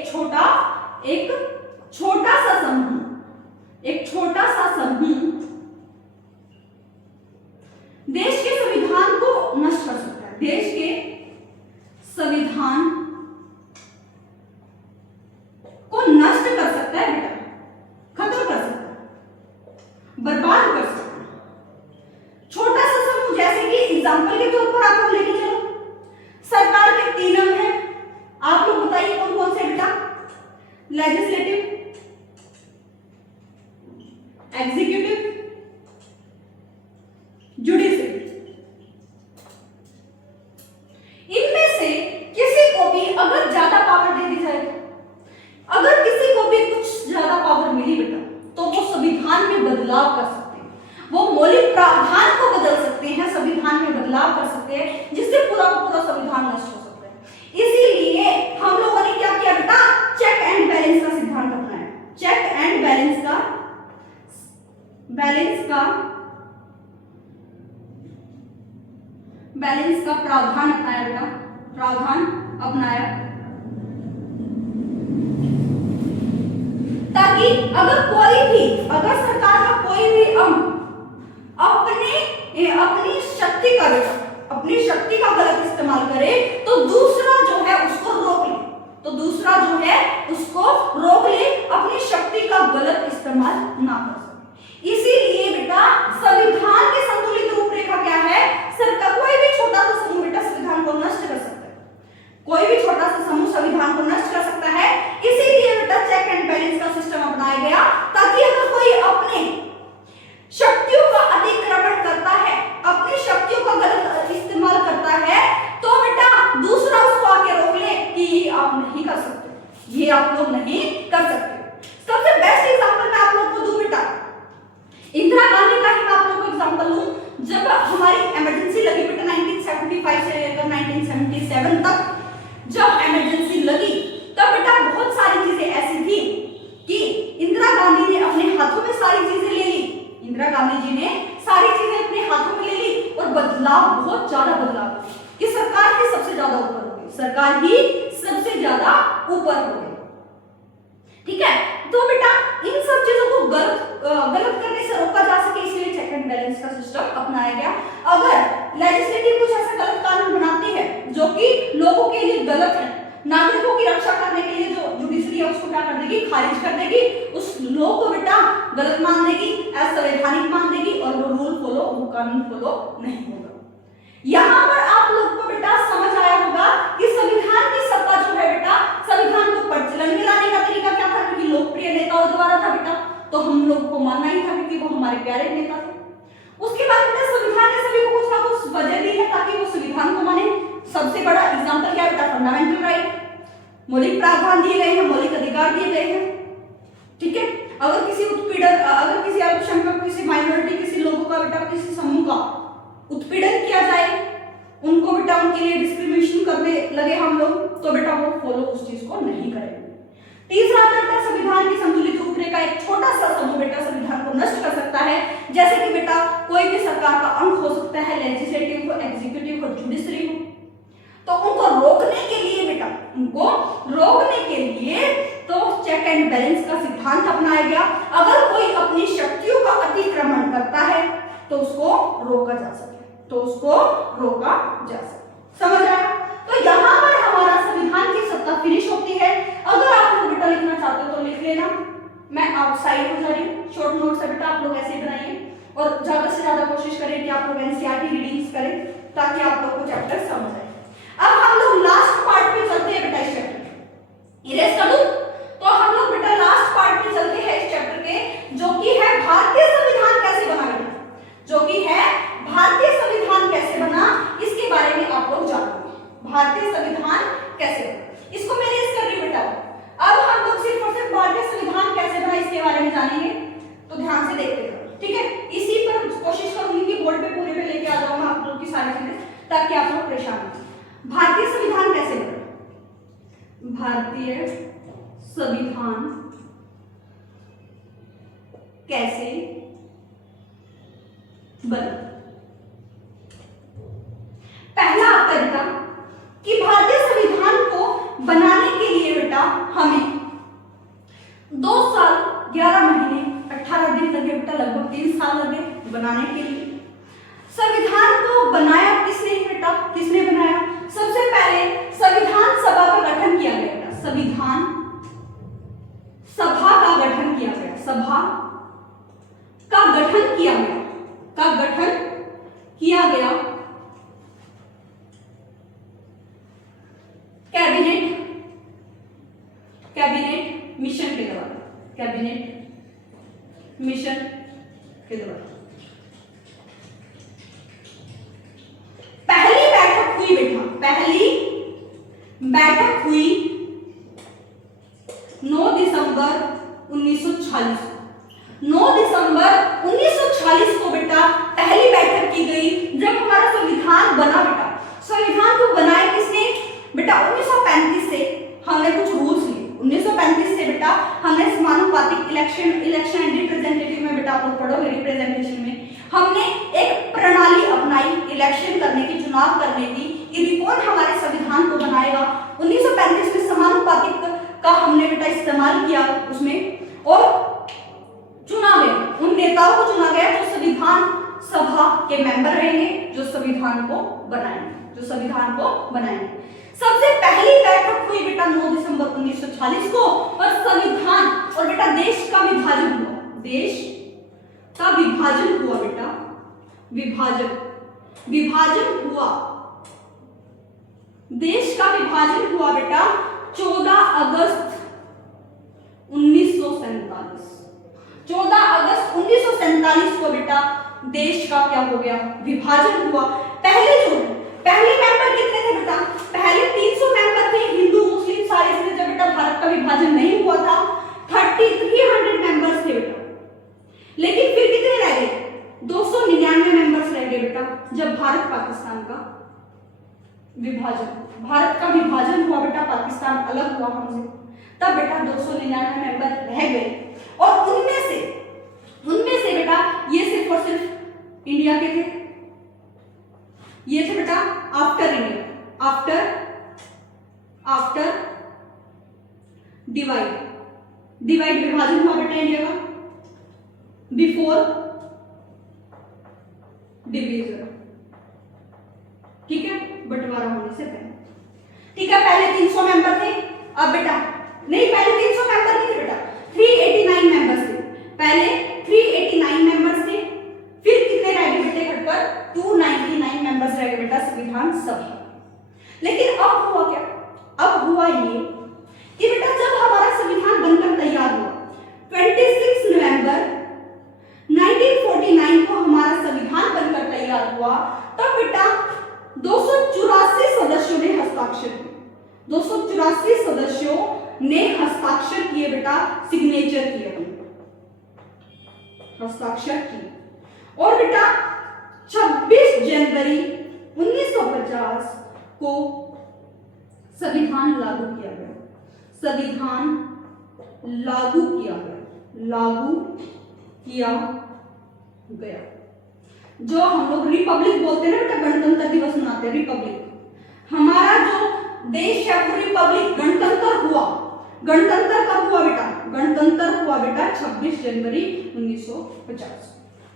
छोटा सा समूह देश के संविधान को नष्ट कर सकता है, देश के संविधान को नष्ट कर सकता है बेटा, खत्म कर सकता है, बर्बाद कर सकता है। छोटा सा समूह, जैसे कि एग्जांपल के तौर पर आप लोग लेके चलो, सरकार के 3 अंग हैं, आप लोग बताइए कौन कौन से बेटा? Legislative, executive, judiciary. इनमें से किसी को भी अगर ज्यादा पावर दे दी जाए, अगर किसी को भी कुछ ज्यादा पावर मिली बेटा, तो वो संविधान में बदलाव कर सकते हैं, वो मौलिक प्रावधान को बदल सकते हैं, संविधान में बदलाव कर सकते हैं जिससे पूरा का पूरा संविधान नष्ट हो सकता है। इसीलिए हम लोगों ने क्या किया बेटा, चेक एंड बैलेंस का सिद्धांत अपनाया। चेक एंड बैलेंस का प्रावधान अपनाया बेटा, प्रावधान अपनाया ताकि अगर सरकार का कोई भी अंग अपनी शक्ति का गलत इस्तेमाल करे तो दूसरा जो है उसको रोक ले, अपनी शक्ति का गलत इस्तेमाल ना कर सके। इसीलिए बेटा संविधान की संतुलित रूपरेखा क्या है? सरकार कोई भी छोटा सा समूह बेटा संविधान को नष्ट कर सकता है, कोई भी छोटा सा समूह संविधान को नष्ट कर सकता है। इसीलिए बेटा चेक एंड बैलेंस का सिस्टम अपनाया गया, ताकि अगर कोई अपने शक्तियों का अतिक्रमण करता है, अपनी शक्तियों का गलत इस्तेमाल करता है, तो बेटा दूसरा उसको आके रोक ले कि ये आप नहीं कर सकते, ये आप लोग नहीं कर सकते। सबसे बेस्ट एग्जांपल मैं आप लोग को दूं बेटा, इंदिरा गांधी का ही मैं आप लोग को एग्जांपल लूं। जब हमारी इमरजेंसी लगी बेटा 1975 से लेकर 1977 तक जब इमरजेंसी लगी, तब बेटा बहुत सारी चीजें ऐसी थी कि इंदिरा गांधी ने अपने हाथों में सारी चीजें ले ली। इंदिरा गांधी जी ने सारी चीजें अपने हाथों में ले ली और बदलाव, बहुत ज्यादा बदलाव कि सरकार ही सबसे ज्यादा ऊपर हो गई, सरकार ही सबसे ज्यादा ऊपर हो गई। ठीक है, तो बेटा इन सब चीजों को गलत करने से रोका जा सके, इसलिए चेक एंड बैलेंस का सिस्टम अपनाया गया। अगर लेजिस्लेटिव कुछ ऐसा गलत कानून बनाती है जो कि लोगों के लिए गलत है, नागरिकों की रक्षा करने के लिए, जो जुडिशरी है उसको क्या कर देगी, खारिज कर देगी, उस लॉ को बेटा गलत मान देगी, असंवैधानिक मान देगी और वो रूल फॉलो, वो कानून फॉलो नहीं होगा। यहाँ पर आप लोग को बेटा समझ आया होगा कि संविधान की सत्ता जो है बेटा, संविधान को प्रचलन में लाने का तरीका क्या था, क्योंकि लोकप्रिय नेताओं द्वारा था बेटा, तो हम लोग को मानना ही था क्योंकि वो हमारे प्यारे नेता थे। उसके बाद बेटा संविधान ने सभी को कुछ ना कुछ वजह दी है ताकि वो संविधान को माने। सबसे बड़ा एग्जांपल क्या बेटा, फंडामेंटल राइट, मौलिक प्रावधान दिए गए हैं, मौलिक अधिकार दिए गए हैं। ठीक है, अगर किसी उत्पीड़न, अगर किसी अल्पसंख्यक, किसी माइनॉरिटी, किसी लोगों का बेटा, किसी समूह का उत्पीड़न किया जाए, उनको बेटा उनके लिए डिस्क्रिमिनेशन करने लगे हम लोग, तो बेटा वो फॉलो उस चीज को नहीं करेंगे। तीसरा बेटा संविधान की संतुलित रूपरेखा, एक छोटा सा समूह बेटा संविधान को नष्ट कर सकता है, जैसे कि बेटा कोई भी सरकार का अंग हो सकता है, लेजिस्लेटिव हो, एग्जीक्यूटिव हो, जुडिशरी हो, तो उनको रोकने के लिए बेटा, उनको रोकने के लिए तो चेक एंड बैलेंस का सिद्धांत अपनाया गया। अगर कोई अपनी शक्तियों का अतिक्रमण करता है तो उसको रोका जा सके, तो उसको रोका जा सके। समझ आया? तो यहाँ पर हमारा संविधान की सत्ता फिनिश होती है। अगर आप लोग बेटा लिखना चाहते हो तो लिख लेना, मैं आउटसाइड हो जा रही हूँ। शॉर्ट नोट्स है बेटा, आप लोग ऐसे ही बनाइए और ज्यादा से ज्यादा कोशिश करें कि आप लोग एनसीईआरटी रीडिंग्स करें ताकि आप लोग को चैप्टर समझ आए। अब हम लोग लास्ट पार्ट पे चलते हैं बेटा इस चैप्टर, इरेज कर दूं तो हम लोग बेटा लास्ट पार्ट पे चलते हैं इस चैप्टर के, जो कि है भारतीय संविधान कैसे बना बेटा, जो कि है भारतीय संविधान कैसे बना, इसके बारे में आप लोग जानेंगे। भारतीय संविधान कैसे बना, इसको मैं रेज कर रही हूं बेटा। अब हम लोग सिर्फ और सिर्फ भारतीय संविधान कैसे बना इसके बारे में जानेंगे, तो ध्यान से देखते रहो। ठीक है, इसी पर कोशिश करूंगी कि बोर्ड पे पूरे पे लेके आ जाऊंगा आप लोग की सारी चीजें, ताकि आप लोग परेशान न हो। भारतीय संविधान कैसे बना, भारतीय संविधान कैसे बना। पहला आपका बेटा कि भारतीय संविधान को बनाने के लिए बेटा हमें 2 साल 11 महीने 18 दिन लगे बेटा, लगभग 3 साल लगे बनाने के लिए। संविधान को बनाया किसने बेटा, किसने बनाया? सबसे पहले संविधान सभा का गठन किया गया बेटा, संविधान सभा का गठन किया गया, सभा का गठन किया गया, का गठन किया गया। कैबिनेट मिशन के द्वारा, कैबिनेट मिशन के द्वारा पहली बैठक हुई बेटा, पहली बैठक हुई 9 दिसंबर 1946, 9 दिसंबर 1946 को बेटा पहली बैठक की गई, जब हमारा संविधान बना बेटा। संविधान को बनाया किसने बेटा? 1935 से हमने कुछ रूल्स लिए, 1935 से बेटा हमने समानुपातिक इलेक्शन एंड रिप्रेजेंटेटिव में बेटा आप लोग पढ़ोगे, रिप्रेजेंटेशन में हमने एक प्रणाली अपनाई इलेक्शन करने की, चुनाव करने की, कि कौन हमारे संविधान को बनाएगा। 1935 में समानुपातिक का हमने बेटा इस्तेमाल किया उसमें, और चुना गया, उन नेताओं को चुना गया जो संविधान सभा के मेंबर रहेंगे, जो संविधान को बनाएंगे, जो संविधान को बनाएंगे। सबसे पहली बैठक हुई बेटा 9 दिसंबर 1946 को, और संविधान और बेटा देश का विभाजन हुआ, देश का विभाजन हुआ बेटा, विभाजन हुआ, देश का विभाजन हुआ बेटा 14 अगस्त 1947। 14 अगस्त 1947 को बेटा देश का क्या हो गया, विभाजन हुआ। पहले मेंबर कितने थे बेटा, पहले 300 मेंबर थे, हिंदू मुस्लिम सारे थे जब बेटा भारत का विभाजन नहीं हुआ था। 300 मेंबर्स थे बेटा, लेकिन फिर कितने रह गए, 299 मेंबर्स रह गए बेटा जब भारत पाकिस्तान का विभाजन हुआ बेटा, पाकिस्तान अलग हुआ हमसे, तब बेटा 299 मेंबर रह गए। और उनमें से बेटा ये सिर्फ और सिर्फ इंडिया के थे, ये थे बेटा आफ्टर इंडिया, आफ्टर डिवाइड विभाजन हुआ बेटा इंडिया का, बिफोर डिवीजन, ठीक है, बंटवारा होने से पहले, ठीक है। पहले 300 मेंबर थे, अब बेटा नहीं, पहले 300 मेंबर नहीं थे बेटा, 389 मेंबर्स थे, पहले 389 मेंबर्स थे, फिर कितने रह गए बेटे घटकर 299 मेंबर्स रह गए बेटा संविधान सभा। लेकिन अब हुआ क्या, अब हुआ ये कि बेटा जब हमारा संविधान बनकर तैयार हुआ 26 नवंबर 1949 को हमारा संविधान बनकर तैयार हुआ, तब बेटा 284 सदस्यों ने हस्ताक्षर किए, 284 सदस्यों ने हस्ताक्षर किए बेटा, सिग्नेचर किए, हस्ताक्षर किए। और बेटा 26 जनवरी 1950 को संविधान लागू किया गया, संविधान लागू किया गया, जो हम लोग रिपब्लिक बोलते हैं ना बेटा, गणतंत्र दिवस मनाते हैं, रिपब्लिक। हमारा जो देश है वो रिपब्लिक, गणतंत्र हुआ, गणतंत्र कब हुआ बेटा, गणतंत्र हुआ बेटा 26 जनवरी 1950।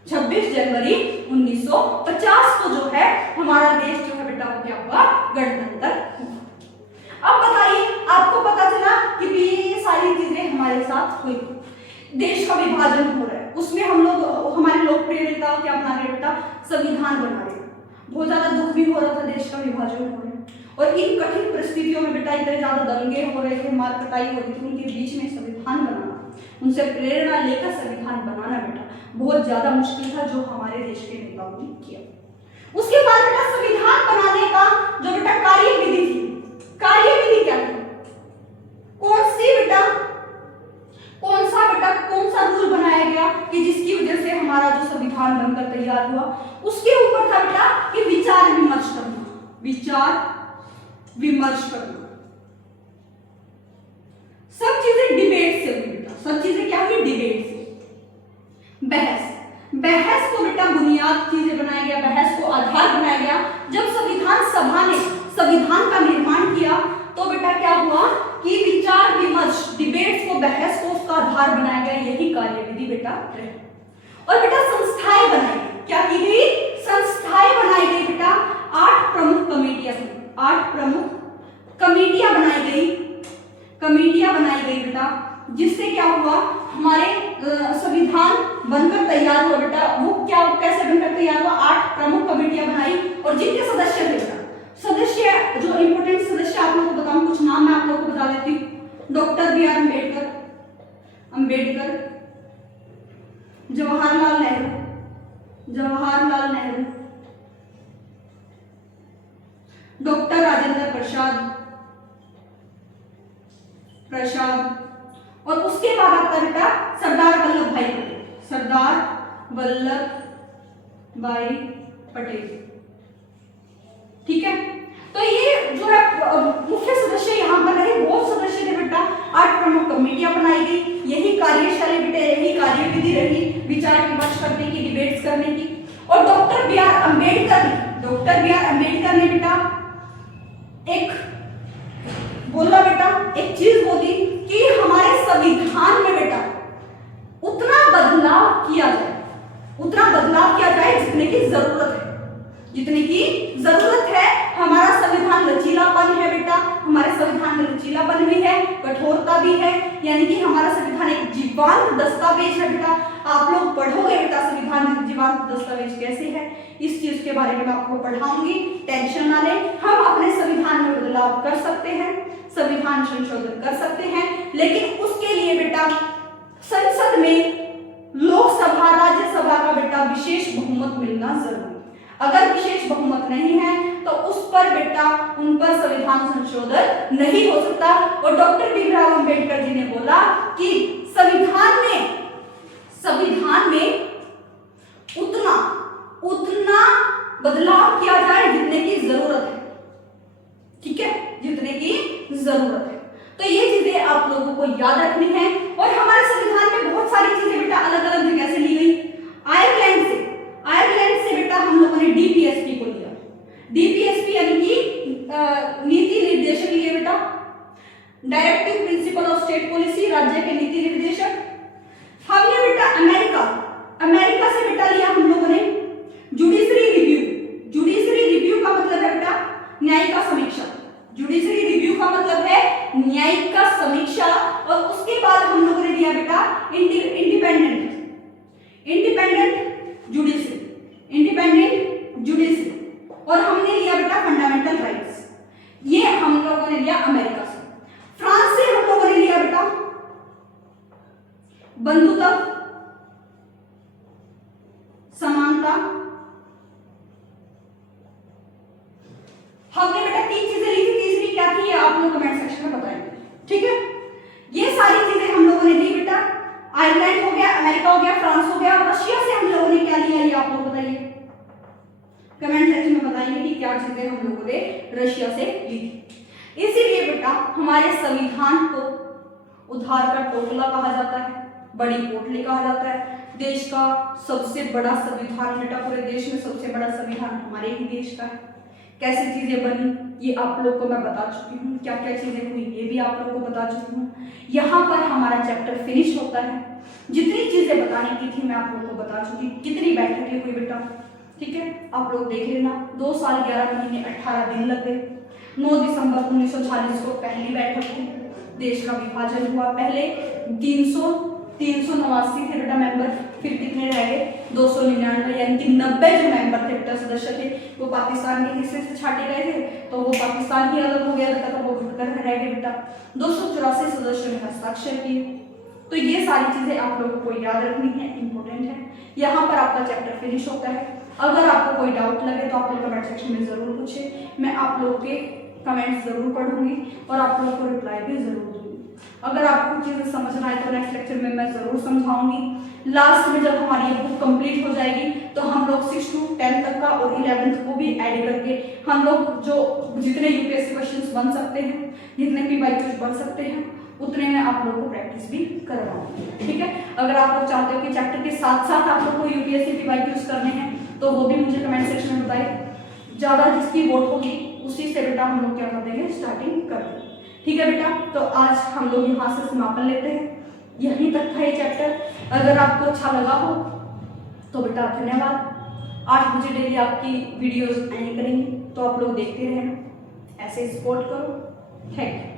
26 जनवरी 1950 को जो है हमारा देश जो है बेटा वो क्या हुआ, गणतंत्र हुआ। अब बताइए, आपको पता चला कि ये सारी चीजें हमारे साथ हुई, देश का विभाजन हो रहा है, उसमें हम लोग, हमारे लोकप्रिय नेता क्या बना रहे बेटा, संविधान बना रहे। बहुत ज्यादा दुख भी हो रहा था, देश का विभाजन हो रहा है, और इन कठिन परिस्थितियों में बेटा इतने ज्यादा दंगे हो रहे थे, मार कटाई हो रही थी, उनके बीच में संविधान बनाना, उनसे प्रेरणा लेकर संविधान बनाना बेटा बहुत ज्यादा मुश्किल था, जो हमारे देश के नेताओं ने किया। उसके बाद बेटा संविधान बनाने का जो बेटा कार्यविधि थी, कार्यविधि क्या थी, कौन सा रूल बनाया गया कि जिसकी वजह से हमारा जो संविधान बनकर तैयार हुआ, उसके ऊपर था बेटा कि विचार विमर्श करना, सब चीजें डिबेट से हुई बेटा, सब चीजें क्या हुई, डिबेट से। बहस को बेटा बुनियाद चीजें बनाया गया, बहस को आधार बनाया गया। जब संविधान सभा ने संविधान का निर्माण किया तो बेटा क्या हुआ कि विचार विमर्श, डिबेट्स को, बहस को उसका आधार बनाया गया, यही कार्यविधि बेटा रही। और बेटा संस्थाएं बनाई गई, क्या की गई, संस्थाएं बनाई गई बेटा, 8 प्रमुख कमेटियां थी, 8 प्रमुख कमेटियां बनाई गई बेटा, जिससे क्या हुआ, हमारे संविधान बनकर तैयार हुआ बेटा, वो क्या कैसे बनकर तैयार हुआ, 8 प्रमुख कमेटियां बनाई, और जिनके सदस्य थे बेटा, सदस्य जो इंपोर्टेंट सदस्य आप लोगों को बताऊं, कुछ नाम मैं आप लोगों को बता देती हूँ। Doctor B R Ambedkar, Jawaharlal Nehru, doctor Rajendra Prasad, और उसके बाद आता है बेटा सरदार वल्लभ भाई पटेल, ठीक है। तो ये जो है मुख्य सदस्य यहाँ पर रहे, बहुत सदस्य थे बेटा, 8 प्रमुख कमेटियां बनाई गई, यही कार्यशैली बेटा, यही कार्यविधि रही, विचार विमर्श करने की, डिबेट्स करने की। और डॉक्टर बी आर अम्बेडकर ने बेटा एक चीज बोली कि हमारे संविधान में बेटा उतना बदलाव किया जाए जितने की जरूरत है। हमारा संविधान लचीलापन है बेटा, हमारे संविधान में लचीलापन भी है, कठोरता भी है, यानी कि हमारा संविधान एक जीवंत दस्तावेज है बेटा। आप लोग पढ़ोगे बेटा संविधान जीवंत दस्तावेज कैसे है, इस चीज के बारे में मैं आपको पढ़ाऊंगी, टेंशन ना लें। हम अपने संविधान में बदलाव कर सकते हैं, संविधान संशोधन कर सकते हैं, लेकिन उसके लिए बेटा संसद में लोकसभा राज्यसभा का बेटा विशेष बहुमत मिलना जरूरी। अगर विशेष बहुमत नहीं है तो उस पर बेटा उन पर संविधान संशोधन नहीं हो सकता। और डॉक्टर भीमराव अंबेडकर जी ने बोला कि संविधान में उतना बदलाव किया जाए जितने की जरूरत है, ठीक है, जितने की जरूरत है। तो ये चीजें आप लोगों को याद रखनी है। और हमारे संविधान में बहुत सारी चीजें बेटा अलग अलग जगह से ली गई। आयरलैंड से बेटा हम लोगों ने डीपीएसपी को लिया। डीपीएसपी यानी कि नीति निर्देशक लिए बेटा, directive principle of state policy, राज्य के नीति निर्देशक। हमने बेटा अमेरिका से बेटा लिया हम लोगों ने जुडिशरी रिव्यू का मतलब है बेटा न्यायिक का समीक्षा। जुडिशरी रिव्यू का मतलब है न्यायिक का समीक्षा। और उसके बाद हम लोगों ने लिया बेटा इंडिपेंडेंट जुडिशरी और हमने लिया बेटा फंडामेंटल राइट्स। ये हम लोगों ने लिया अमेरिका से। फ्रांस से हम लोगों ने लिया बेटा बंधुत्व, समानता। हमने बेटा 3 चीजें ली थी, तीसरी क्या थी आप लोग कमेंट सेक्शन में बताएंगे, ठीक है। ये सारी चीजें हम लोगों ने ली बेटा। आयरलैंड हो गया, अमेरिका हो गया, फ्रांस हो गया, रशिया से हम लोगों ने क्या लिया ये आप लोग बताइए, कमेंट सेक्शन में बताइए कि क्या चीजें हम लोगों ने रशिया से ली थी। इसीलिए बेटा हमारे संविधान को उधार का टोकला कहा जाता है, बड़ी पोटली कहा जाता है। देश का सबसे बड़ा संविधान बेटा, पूरे देश में सबसे बड़ा संविधान हमारे ही देश का है। कैसी चीजें बनी ये आप लोग को मैं बता चुकी हूँ, क्या क्या चीजें हुई ये भी आप लोग को बता चुकी हूँ। यहाँ पर हमारा चैप्टर फिनिश होता है। जितनी चीजें बताने की थी मैं आप लोग को बता चुकी। कितनी बैठकें हुई बेटा, ठीक है, आप लोग देख लेना। 2 साल 11 महीने 18 दिन लग गए। 9 दिसंबर 1940 को पहली बैठक हुई, देश का विभाजन हुआ। पहले 389 थे बेटा मेंबर, फिर कितने रह गए 299, यानी कि 90 जो मेंबर थे बेटा सदस्य थे वो पाकिस्तान के हिस्से से छाटे गए थे, तो वो पाकिस्तान ही अलग हो गया बेटा, तो वो घटकर रह गए बेटा। 284 सदस्यों ने हस्ताक्षर किए। तो ये सारी चीजें आप लोगों को याद रखनी है, इंपॉर्टेंट है। यहाँ पर आपका चैप्टर फिनिश होता है। अगर आपको कोई डाउट लगे तो आप लोग कमेंट सेक्शन में जरूर पूछे, मैं आप लोगों के कमेंट्स जरूर पढ़ूंगी और आप लोगों को रिप्लाई भी जरूर दूंगी। अगर आपको चीजें समझ ना आए तो नेक्स्ट लेक्चर में मैं जरूर समझाऊंगी। लास्ट में जब हमारी ये बुक कंप्लीट हो जाएगी तो हम लोग 6 to 10 तक का और 11th को भी ऐड करके हम लोग जो जितने यूपीएससी क्वेश्चंस बन सकते हैं, जितने पीवाईक्यूज बन सकते हैं, उतने में आप लोगों को प्रैक्टिस भी करवाऊंगी, ठीक है। अगर आप लोग चाहते हो कि चैप्टर के साथ साथ आप लोग को यूपीएससी पीवाईक्यूज करने हैं तो वो भी मुझे कमेंट सेक्शन में बताइए। ज्यादा जिसकी वोट होगी उसी से बेटा हम लोग क्या कर देंगे, स्टार्टिंग कर देंगे, ठीक है बेटा। तो आज हम लोग यहाँ से समापन लेते हैं, यहीं तक था ये चैप्टर। अगर आपको अच्छा लगा हो तो बेटा धन्यवाद। 8 बजे डेली आपकी वीडियोस आने करेंगी तो आप लोग देखते रहना, ऐसे सपोर्ट करो। Thank you.